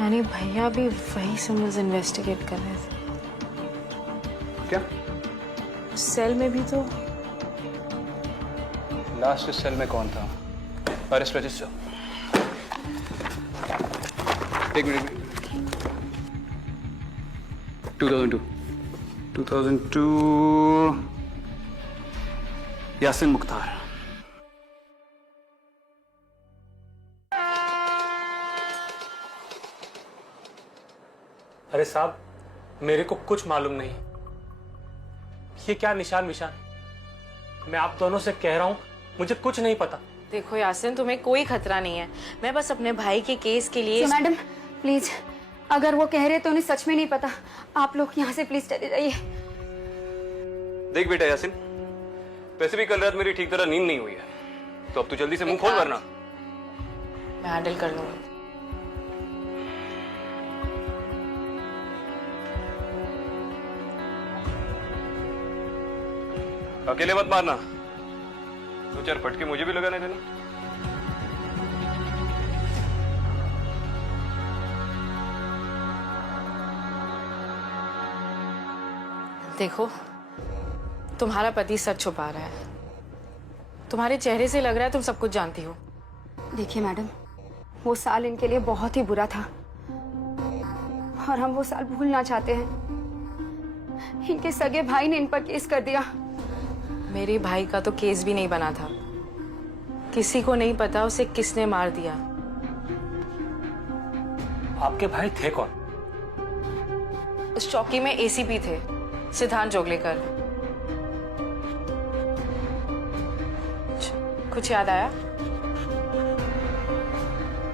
यानी भैया भी वही सिम्बल्स इन्वेस्टिगेट कर रहे थे। क्या? सेल में भी तो लास्ट सेल में कौन था? Arrest register. एक मिनट। 2002 यासिन मुख्तार। अरे साहब, मेरे को कुछ मालूम नहीं। ये क्या निशान विशान? मैं आप दोनों से कह रहा हूं, मुझे कुछ नहीं पता। देखो यासिन, तुम्हें कोई खतरा नहीं है। मैं बस अपने भाई के केस के लिए। मैडम प्लीज, अगर वो कह रहे तो उन्हें सच में नहीं पता। आप लोग यहाँ से प्लीज चले जाइए। देख बेटा यासिन, वैसे भी कल रात मेरी ठीक तरह नींद नहीं हुई है, तो अब तू जल्दी से मुंह खोल वरना। मैं हैंडल कर लूंगी। अकेले मत मारना, दो चार फटके मुझे भी लगाने देना। देखो, तुम्हारा पति सच छुपा रहा है। तुम्हारे चेहरे से लग रहा है तुम सब कुछ जानती हो। देखिए मैडम, वो साल इनके लिए बहुत ही बुरा था और हम वो साल भूलना चाहते हैं। इनके सगे भाई ने इन पर केस कर दिया। मेरे भाई का तो केस भी नहीं बना था। किसी को नहीं पता उसे किसने मार दिया। आपके भाई थे कौन? उस चौकी में एसीपी थे, सिद्धांत जोगलेकर। कुछ याद आया?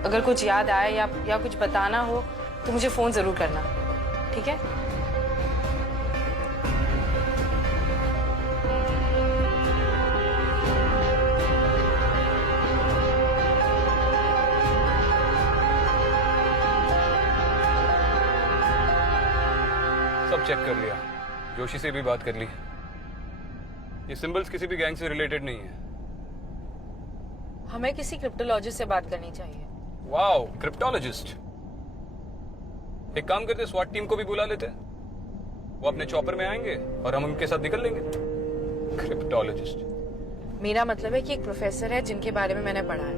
अगर कुछ याद आया या कुछ बताना हो तो मुझे फोन जरूर करना, ठीक है? सब चेक कर लिया, जोशी से भी बात कर ली। ये सिंबल्स किसी भी गैंग से रिलेटेड नहीं है। हमें किसी क्रिप्टोलॉजिस्ट से बात करनी चाहिए। Wow, cryptologist. एक काम करते, स्वाट टीम को भी बुला लेते। वो अपने चॉपर में आएंगे और हम उनके साथ निकल लेंगे। क्रिप्टोलॉजिस्ट। मेरा मतलब है कि एक प्रोफेसर है जिनके बारे में मैंने पढ़ा है।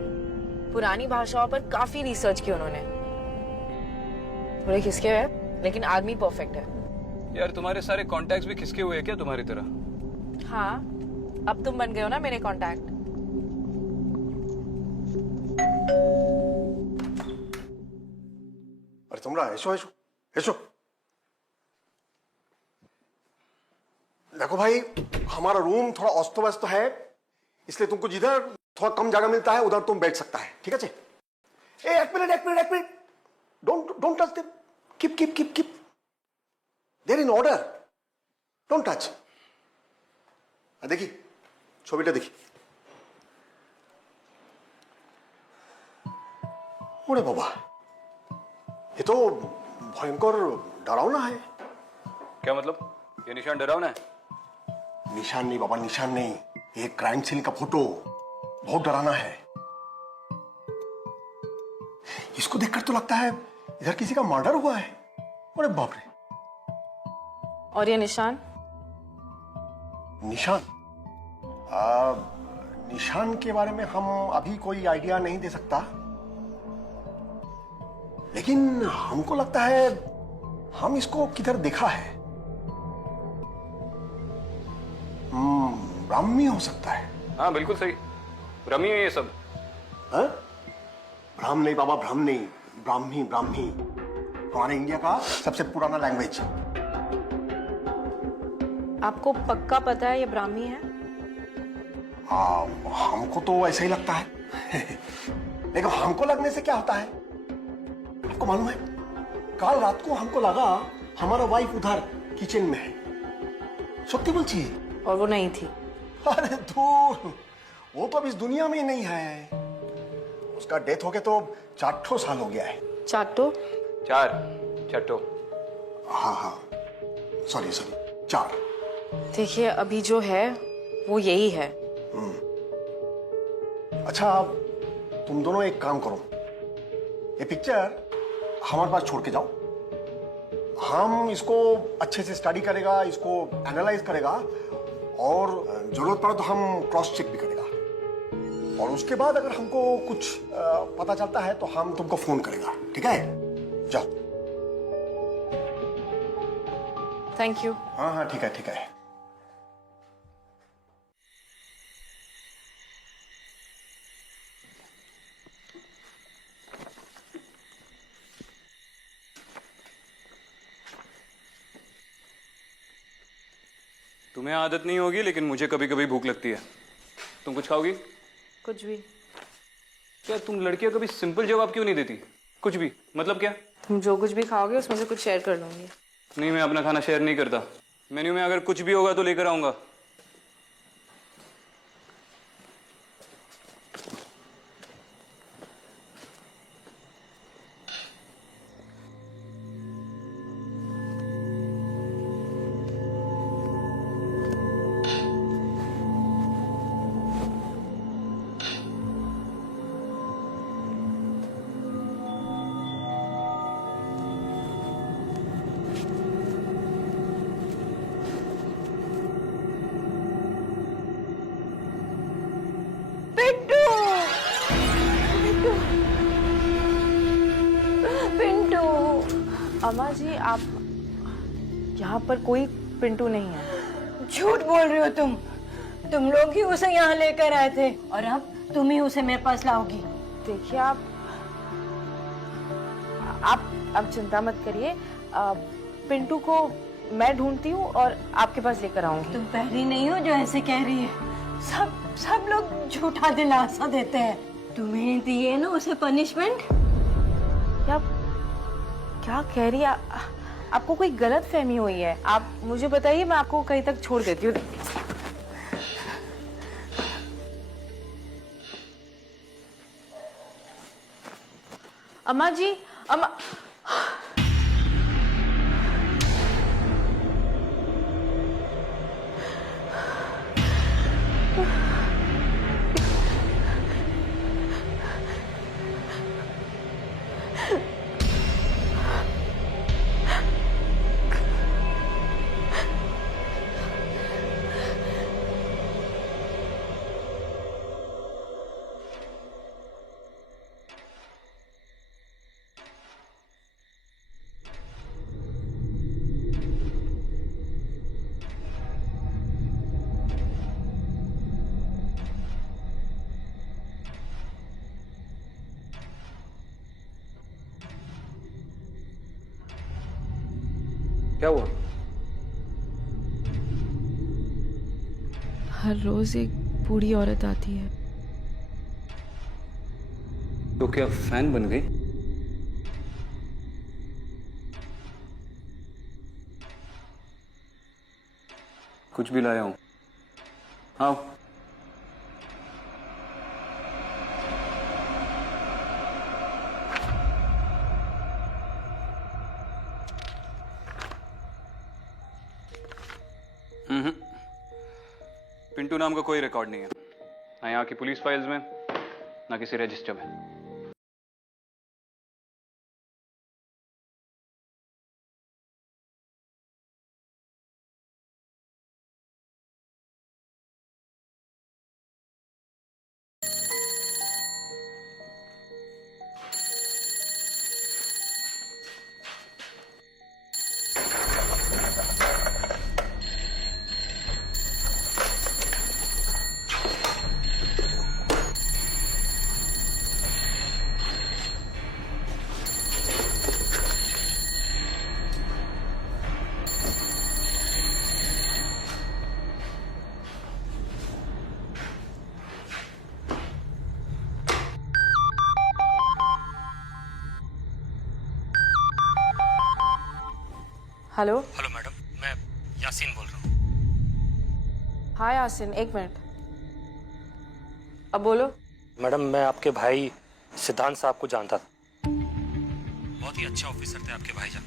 पुरानी भाषाओं पर काफी रिसर्च की उन्होंने। थोड़े खिसके हुए हैं, लेकिन आदमी परफेक्ट है। यार, तुम्हारे सारे कॉन्टैक्ट्स भी खिसके हुए हैं क्या तुम्हारी तरह? हाँ, अब तुम बन गए हो ना मेरे कॉन्टैक्ट। अरे तुमरा ऐसो ऐसो ऐसो। देखो भाई, हमारा रूम थोड़ा अस्त व्यस्त है, इसलिए तुमको जिधर थोड़ा कम जगह मिलता है उधर तुम बैठ सकता है, ठीक है? एक minute, don't touch them, keep there in order, don't touch. देखी ছবিটা দেখি। अरे बाबा, ये तो भयंकर डरावना है। क्या मतलब? ये निशान डरावना है? निशान नहीं बाबा, निशान नहीं, ये क्राइम सीन का फोटो बहुत डरावना है। इसको देखकर तो लगता है इधर किसी का मर्डर हुआ है। अरे बाप रे। और ये निशान? निशान? निशान के बारे में हम अभी कोई आइडिया नहीं दे सकता, लेकिन हमको लगता है हम इसको किधर देखा है। ब्राह्मी हो सकता है। हाँ बिल्कुल सही, ब्राह्मी है ये सब। हाँ? ब्राह्म नहीं बाबा, ब्राह्म नहीं, ब्राह्मी, ब्राह्मी हमारे इंडिया का सबसे पुराना लैंग्वेज। आपको पक्का पता है ये ब्राह्मी है? हमको तो ऐसा ही लगता है। लेकिन हमको लगने से क्या होता है, आपको मालूम है कल रात को हमको लगा हमारा वाइफ उधर किचन में है। सत्य बोलची? और वो नहीं थी। अरे दूर, वो तो अब इस दुनिया में ही नहीं है। उसका डेथ हो गया तो 4 साल हो गया है। चाटो? चट्टो। हाँ, सॉरी 4। देखिए अभी जो है वो यही है। अच्छा, तुम दोनों एक काम करो, ये पिक्चर हमारे पास छोड़ के जाओ। हम इसको अच्छे से स्टडी करेगा, इसको एनालाइज करेगा, और जरूरत पड़े तो हम क्रॉस चेक भी करेगा। और उसके बाद अगर हमको कुछ पता चलता है तो हम तुमको फोन करेगा, ठीक है? जाओ। Thank you. हाँ, ठीक है, ठीक है। तुम्हें आदत नहीं होगी, लेकिन मुझे कभी कभी भूख लगती है। तुम कुछ खाओगी? कुछ भी। क्या तुम लड़कियां कभी सिंपल जवाब क्यों नहीं देती? कुछ भी मतलब क्या? तुम जो कुछ भी खाओगे उसमें से कुछ शेयर कर लूंगी। नहीं, मैं अपना खाना शेयर नहीं करता। मेन्यू में अगर कुछ भी होगा तो लेकर आऊंगा। अम्मा जी, आप यहाँ पर कोई पिंटू नहीं है। झूठ बोल रही हो तुम लोग ही उसे यहाँ लेकर आए थे, और अब तुम ही उसे मेरे पास लाओगी। देखिए आप चिंता मत करिए। पिंटू को मैं ढूंढती हूँ और आपके पास लेकर आऊंगी। तुम पहली नहीं हो जो ऐसे कह रही है। सब लोग झूठा दिलासा देते हैं। तुम्हें दी है ना उसे पनिशमेंट। क्या कह रही है? आपको कोई गलत फहमी हुई है। आप मुझे बताइए, मैं आपको कहीं तक छोड़ देती हूँ। अम्मा जी, अम्मा। क्या हुआ? हर रोज एक बूढ़ी औरत आती है। तो क्या फैन बन गई? कुछ भी लाया हूं। आओ। पिंटू नाम का कोई रिकॉर्ड नहीं है, ना यहाँ की पुलिस फाइल्स में, ना किसी रजिस्टर में। हेलो हेलो मैडम, मैं यासीन बोल रहा हूँ। हाँ यासिन, एक मिनट। अब बोलो। मैडम, मैं आपके भाई सिद्धांत साहब को जानता था। बहुत ही अच्छा ऑफिसर थे आपके भाईजान।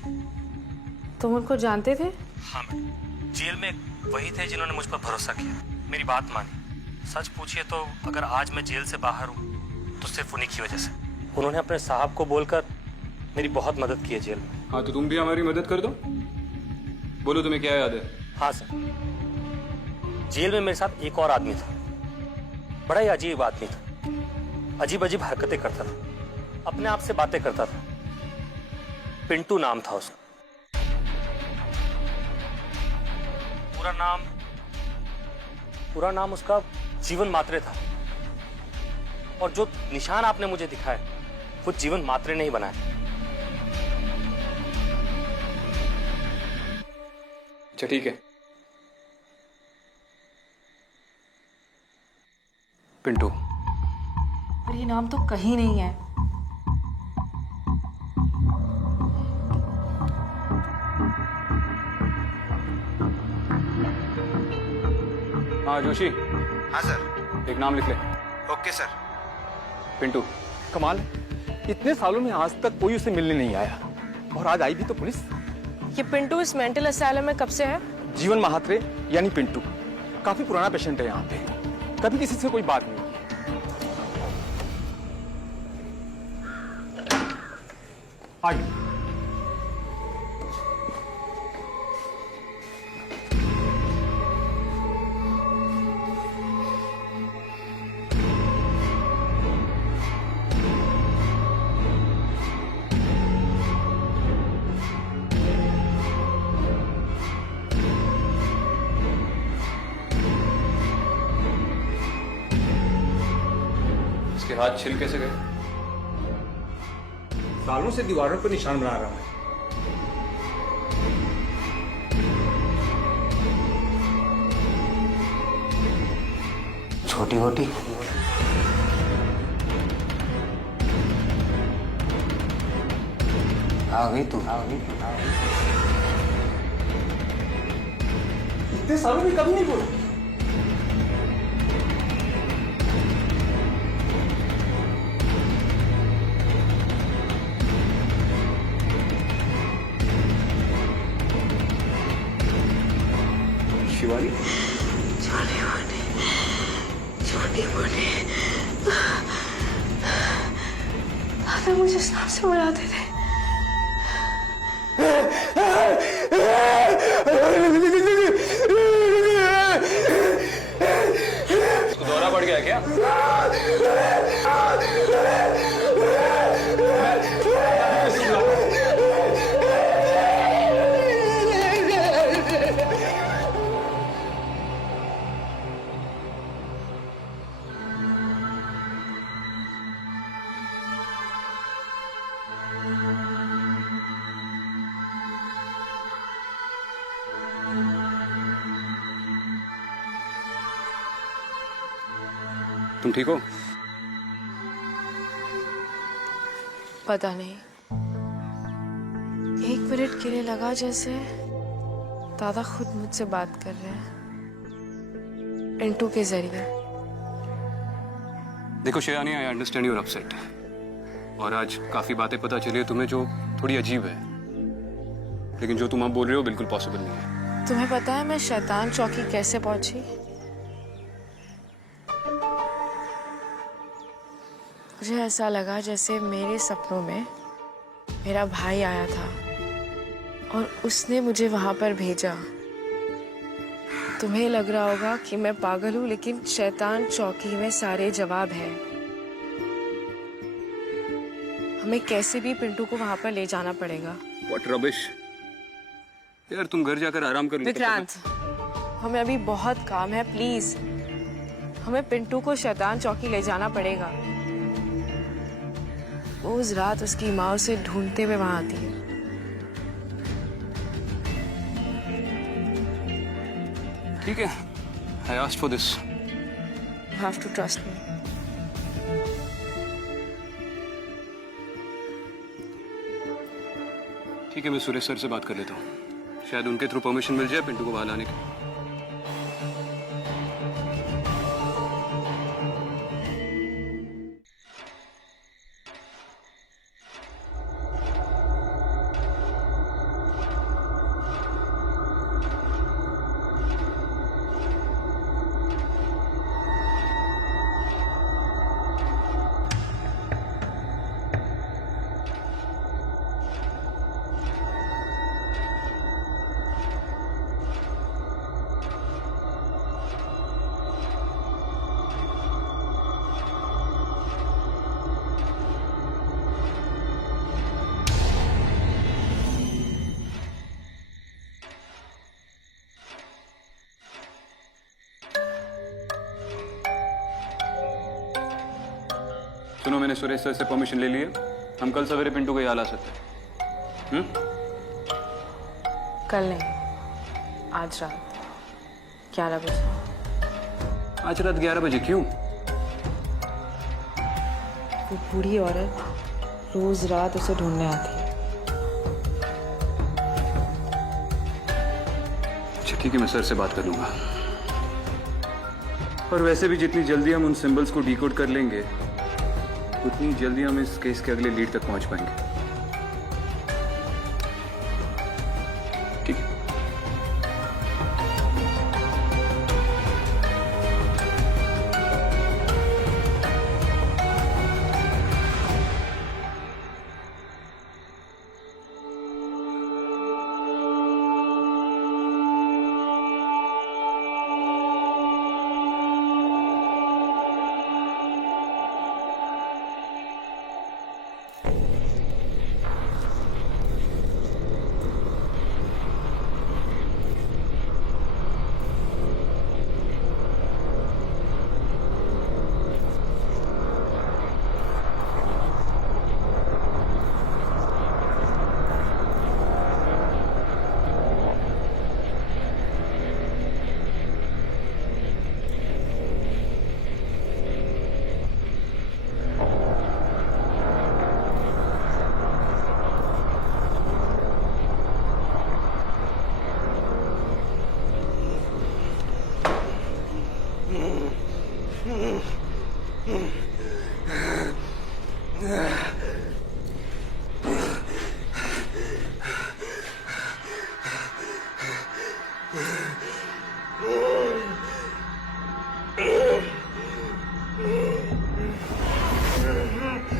तुम उनको जानते थे? हाँ मैडम, जेल में वही थे जिन्होंने मुझ पर भरोसा किया, मेरी बात मानी। सच पूछिए तो अगर आज मैं जेल से बाहर हूँ तो सिर्फ उन्हीं की वजह से। उन्होंने अपने साहब को बोलकर मेरी बहुत मदद की है जेल में। हाँ, तो तुम भी हमारी मदद कर दो। बोलो, तुम्हें क्या याद है? हाँ सर, जेल में मेरे साथ एक और आदमी था, बड़ा ही अजीब आदमी था। अजीब अजीब हरकतें करता था, अपने आप से बातें करता था। पिंटू नाम था उसका। पूरा नाम उसका जीवन मात्रे था। और जो निशान आपने मुझे दिखाए वो जीवन मात्रे नहीं बनाए। अच्छा ठीक है, पिंटू। पर ये नाम तो कहीं नहीं है। हाँ जोशी। हाँ सर। एक नाम लिख ले। Okay sir. पिंटू। कमाल, इतने सालों में आज तक कोई उसे मिलने नहीं आया, और आज आई भी तो पुलिस। ये पिंटू इस मेंटल असाइलम में कब से है? जीवन महात्रे यानी पिंटू काफी पुराना पेशेंट है यहाँ पे, कभी किसी से कोई बात नहीं की। आइए। इसके हाथ छिल कैसे गए? सालों से दीवारों पर निशान बना रहा है। छोटी मोटी आ गई तू। इतने सालों में कभी नहीं बोली। शिवानी, दादा मुझे इस नाम से बुलाते थे। इसको दौरा पड़ गया क्या? तुम ठीक हो? पता नहीं, एक मिनट के लिए लगा जैसे दादा खुद मुझसे बात कर रहे हैं पिंटू के जरिए। देखो शयानी, आई अंडरस्टैंड यूर अपसेट, और आज काफी बातें पता चली है तुम्हें जो थोड़ी अजीब है, लेकिन जो तुम अब बोल रहे हो बिल्कुल पॉसिबल नहीं है। तुम्हें पता है मैं शैतान चौकी कैसे पहुंची? मुझे ऐसा लगा जैसे मेरे सपनों में मेरा भाई आया था और उसने मुझे वहां पर भेजा। तुम्हें लग रहा होगा कि मैं पागल हूँ, लेकिन शैतान चौकी में सारे जवाब हैं। हमें कैसे भी पिंटू को वहां पर ले जाना पड़ेगा। What rubbish? यार तुम घर जाकर आराम कर लो। विक्रांत, हमें अभी बहुत काम है, प्लीज। हमें पिंटू को शैतान चौकी ले जाना पड़ेगा। रोज रात उसकी माँ उसे ढूंढते हुए वहां आती है। ठीक है, I asked for this. You have to trust me. ठीक है, मैं सुरेश सर से बात कर लेता हूँ। शायद उनके थ्रू परमिशन मिल जाए पिंटू को बाहर लाने की। सुनो, मैंने सुरेश सर से परमिशन ले ली है। हम कल सवेरे पिंटू को यहाँ ला सकते हैं। कल नहीं, आज रात 11 बजे। आज रात 11 बजे क्यों? वो बूढ़ी औरत रोज रात उसे ढूंढने आती है। अच्छा ठीक है, मैं सर से बात कर लूंगा। और वैसे भी जितनी जल्दी हम उन सिंबल्स को डिकोड कर लेंगे, उतनी जल्दी हम इस केस के अगले लीड तक पहुंच पाएंगे। ठीक है।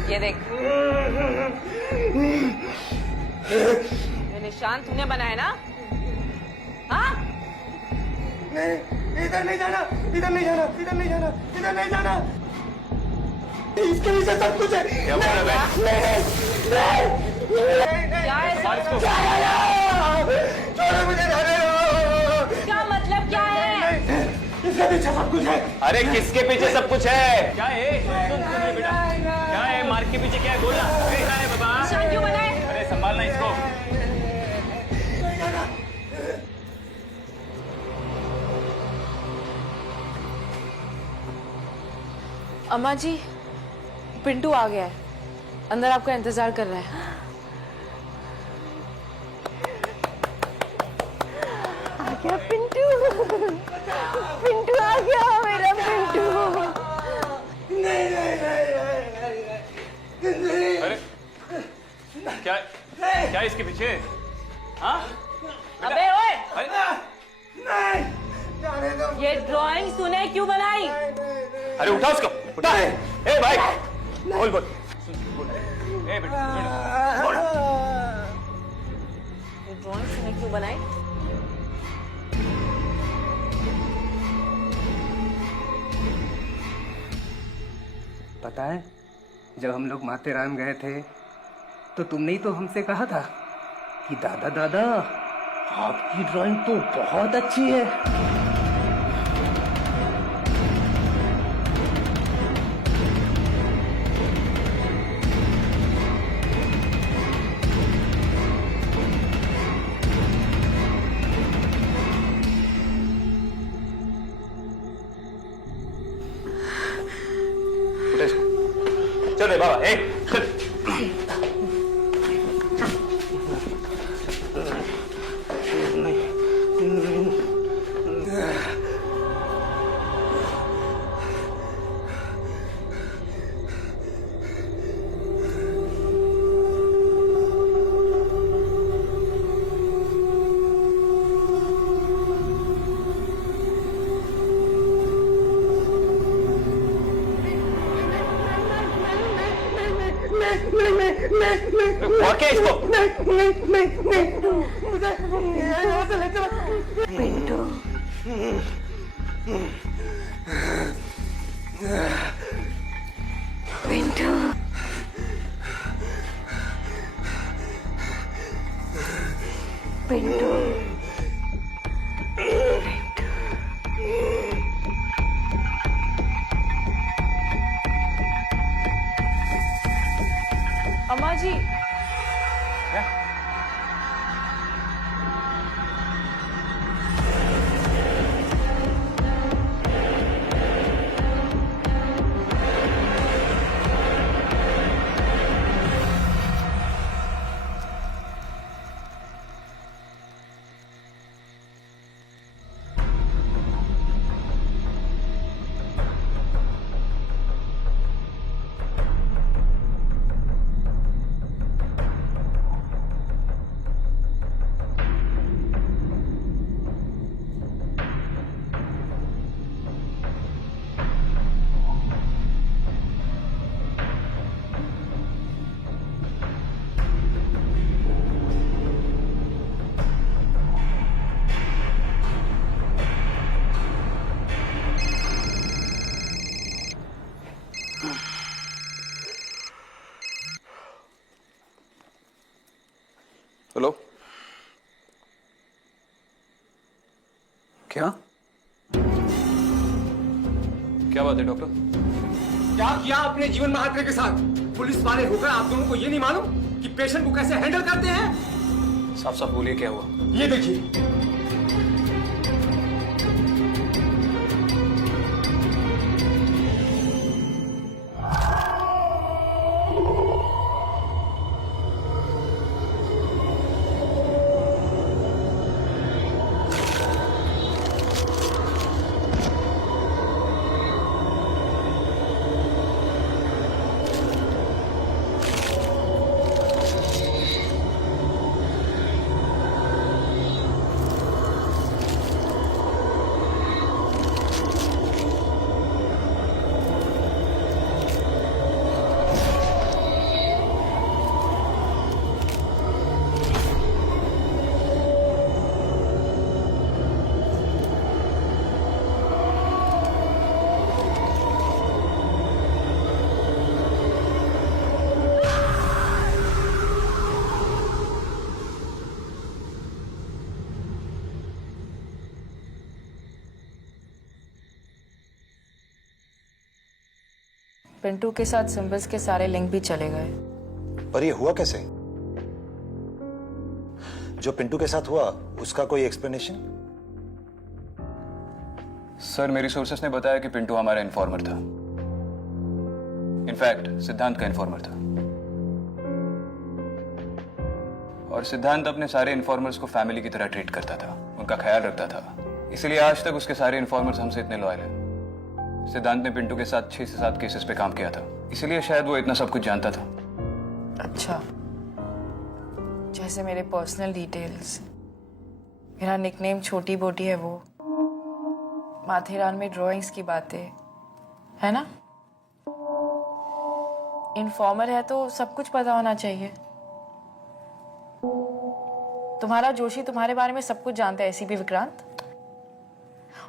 ये देख, ये निशान तूने बनाया ना? हाँ? नहीं, इधर नहीं जाना, इधर नहीं जाना, इधर नहीं जाना, इधर नहीं जाना। इसके पीछे सब कुछ है। क्या बोल रहा है? क्या है? छोड़ो मुझे, जाने दो। क्या मतलब क्या है? इसके पीछे सब कुछ है। अरे किसके पीछे सब कुछ है? क्या है? सुन बेटा, क्या है? मार्ग के पीछे क्या है? बोलना। क्या है बाबा? निशान क्यों बनाए? अरे संभालना इसको। अम्मा जी, पिंटू आ गया है, अंदर आपका इंतजार कर रहा है। आ गया पिंटू, पिंटू आ गया मेरा पिंटू। नहीं नहीं नहीं नहीं। अरे क्या क्या इसके पीछे? हाँ? अबे ओए! नहीं, जाने दो। ये ड्राइंग तूने क्यों बनाई? अरे उठा उसको, उठा। ए भाई, बोल बोल ए बेटा बोल ड्राइंग मैंने क्यों बनाई? पता है, जब हम लोग माथेरान गए थे तो तुमने ही तो हमसे कहा था कि दादा दादा आपकी ड्राइंग तो बहुत अच्छी है। चल रे बाबा, चल। और क्या इसको? मुझे यहाँ से ले चलो। पिंटू पिंटू पिंटू अम्मा जी, हेलो, क्या क्या बात है डॉक्टर? क्या किया आपने जीवन महात्रे के साथ? पुलिस वाले होकर आप दोनों को ये नहीं मालूम कि पेशेंट को कैसे हैंडल करते हैं? साफ साफ बोलिए क्या हुआ? ये देखिए, पिंटू के साथ सिंबल्स के सारे लिंक भी चले गए। पर ये हुआ कैसे? जो पिंटू के साथ हुआ उसका कोई एक्सप्लेनेशन? सर, मेरी सोर्सेस ने बताया कि पिंटू हमारा इन्फॉर्मर था। इनफैक्ट सिद्धांत का इन्फॉर्मर था। और सिद्धांत अपने सारे इन्फॉर्मर्स को फैमिली की तरह ट्रीट करता था, उनका ख्याल रखता था। इसलिए आज तक उसके सारे इन्फॉर्मर्स हमसे इतने लॉयल हैं। सिद्धांत ने पिंटू के साथ 6 से 7 केसेस पे काम किया था, इसलिए शायद वो इतना सब कुछ जानता था। अच्छा, जैसे मेरे पर्सनल डिटेल्स, मेरा निकनेम छोटी बोटी है, वो माथेरान में ड्राइंग्स की बातें, है ना? इन्फॉर्मर है तो सब कुछ पता होना चाहिए। तुम्हारा जोशी तुम्हारे बारे में सब कुछ जानता है, एसीपी विक्रांत।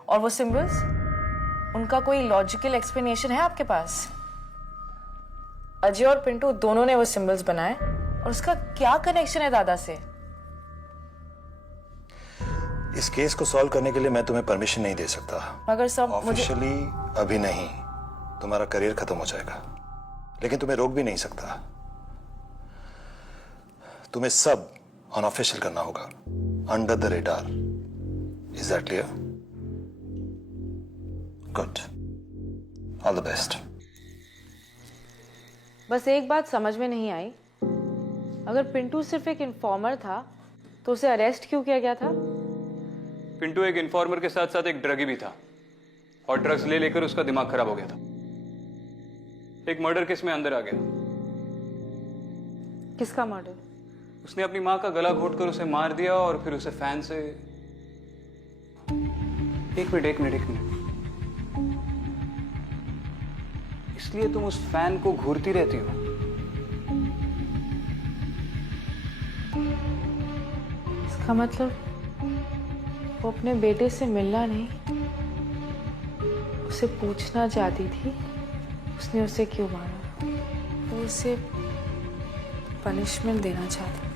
और वो सिंबल्स, उनका कोई लॉजिकल एक्सप्लेनेशन है आपके पास? अजय और पिंटू दोनों ने वो सिंबल्स बनाए, और उसका क्या कनेक्शन है दादा से? इस केस को सॉल्व करने के लिए मैं तुम्हें परमिशन नहीं दे सकता। मगर सब ऑफिशियली अभी नहीं, तुम्हारा करियर खत्म हो जाएगा, लेकिन तुम्हें रोक भी नहीं सकता। तुम्हें सब अनऑफिशियल करना होगा, under the radar. Is that clear? Good, all the best. बस एक बात समझ में नहीं आई, अगर पिंटू सिर्फ एक इन्फॉर्मर था तो उसे अरेस्ट क्यों किया गया था? पिंटू एक इन्फॉर्मर के साथ साथ एक ड्रगी भी था, और ड्रग्स ले लेकर उसका दिमाग खराब हो गया था। एक मर्डर केस में अंदर आ गया। किसका मर्डर? उसने अपनी माँ का गला घोटकर उसे मार दिया, और फिर उसे फैन से... एक मिनट। इसलिए तुम उस फैन को घूरती रहती हो? इसका मतलब वो अपने बेटे से मिलना नहीं, उसे पूछना चाहती थी उसने उसे क्यों मारा। वो उसे पनिशमेंट देना चाहती थी।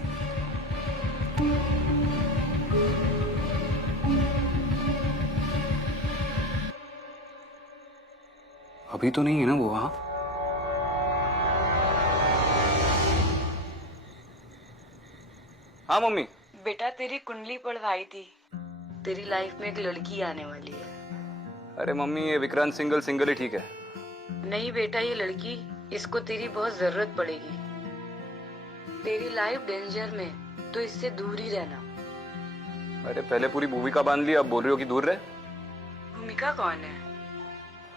अभी तो नहीं है ना वो वहां? हाँ मम्मी। बेटा तेरी कुंडली पढ़वाई थी, तेरी लाइफ में एक लड़की आने वाली है। अरे मम्मी, ये विक्रांत सिंगल ही ठीक है। नहीं बेटा, ये लड़की, इसको तेरी बहुत जरूरत पड़ेगी। तेरी लाइफ डेंजर में, तो इससे दूर ही रहना। अरे पहले पूरी भूमिका बांध ली, अब बोल रही हो कि दूर रहे। भूमिका कौन है?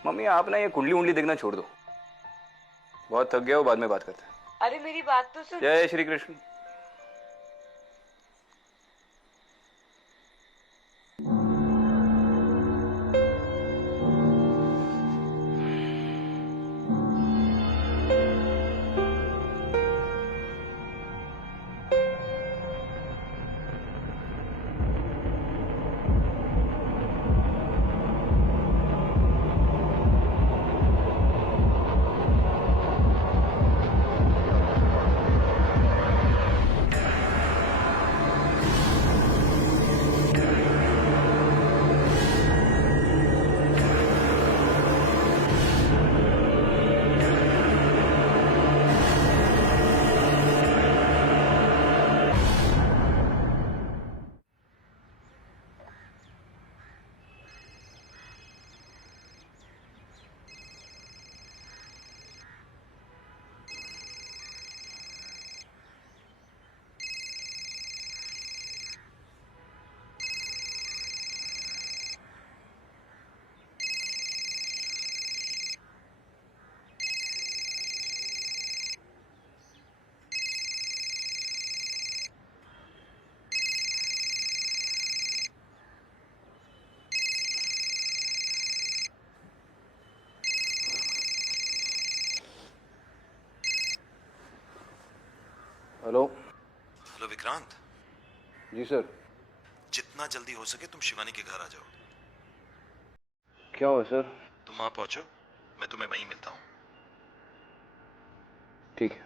मम्मी आप ना ये कुंडली उंडली देखना छोड़ दो, बहुत थक गया हो, बाद में बात करते हैं। अरे मेरी बात तो सुन। जय श्री कृष्ण। हेलो। हेलो विक्रांत। जी सर। जितना जल्दी हो सके तुम शिवानी के घर आ जाओ। क्या हुआ सर? तुम वहां पहुंचो, मैं तुम्हें वहीं मिलता हूँ। ठीक है।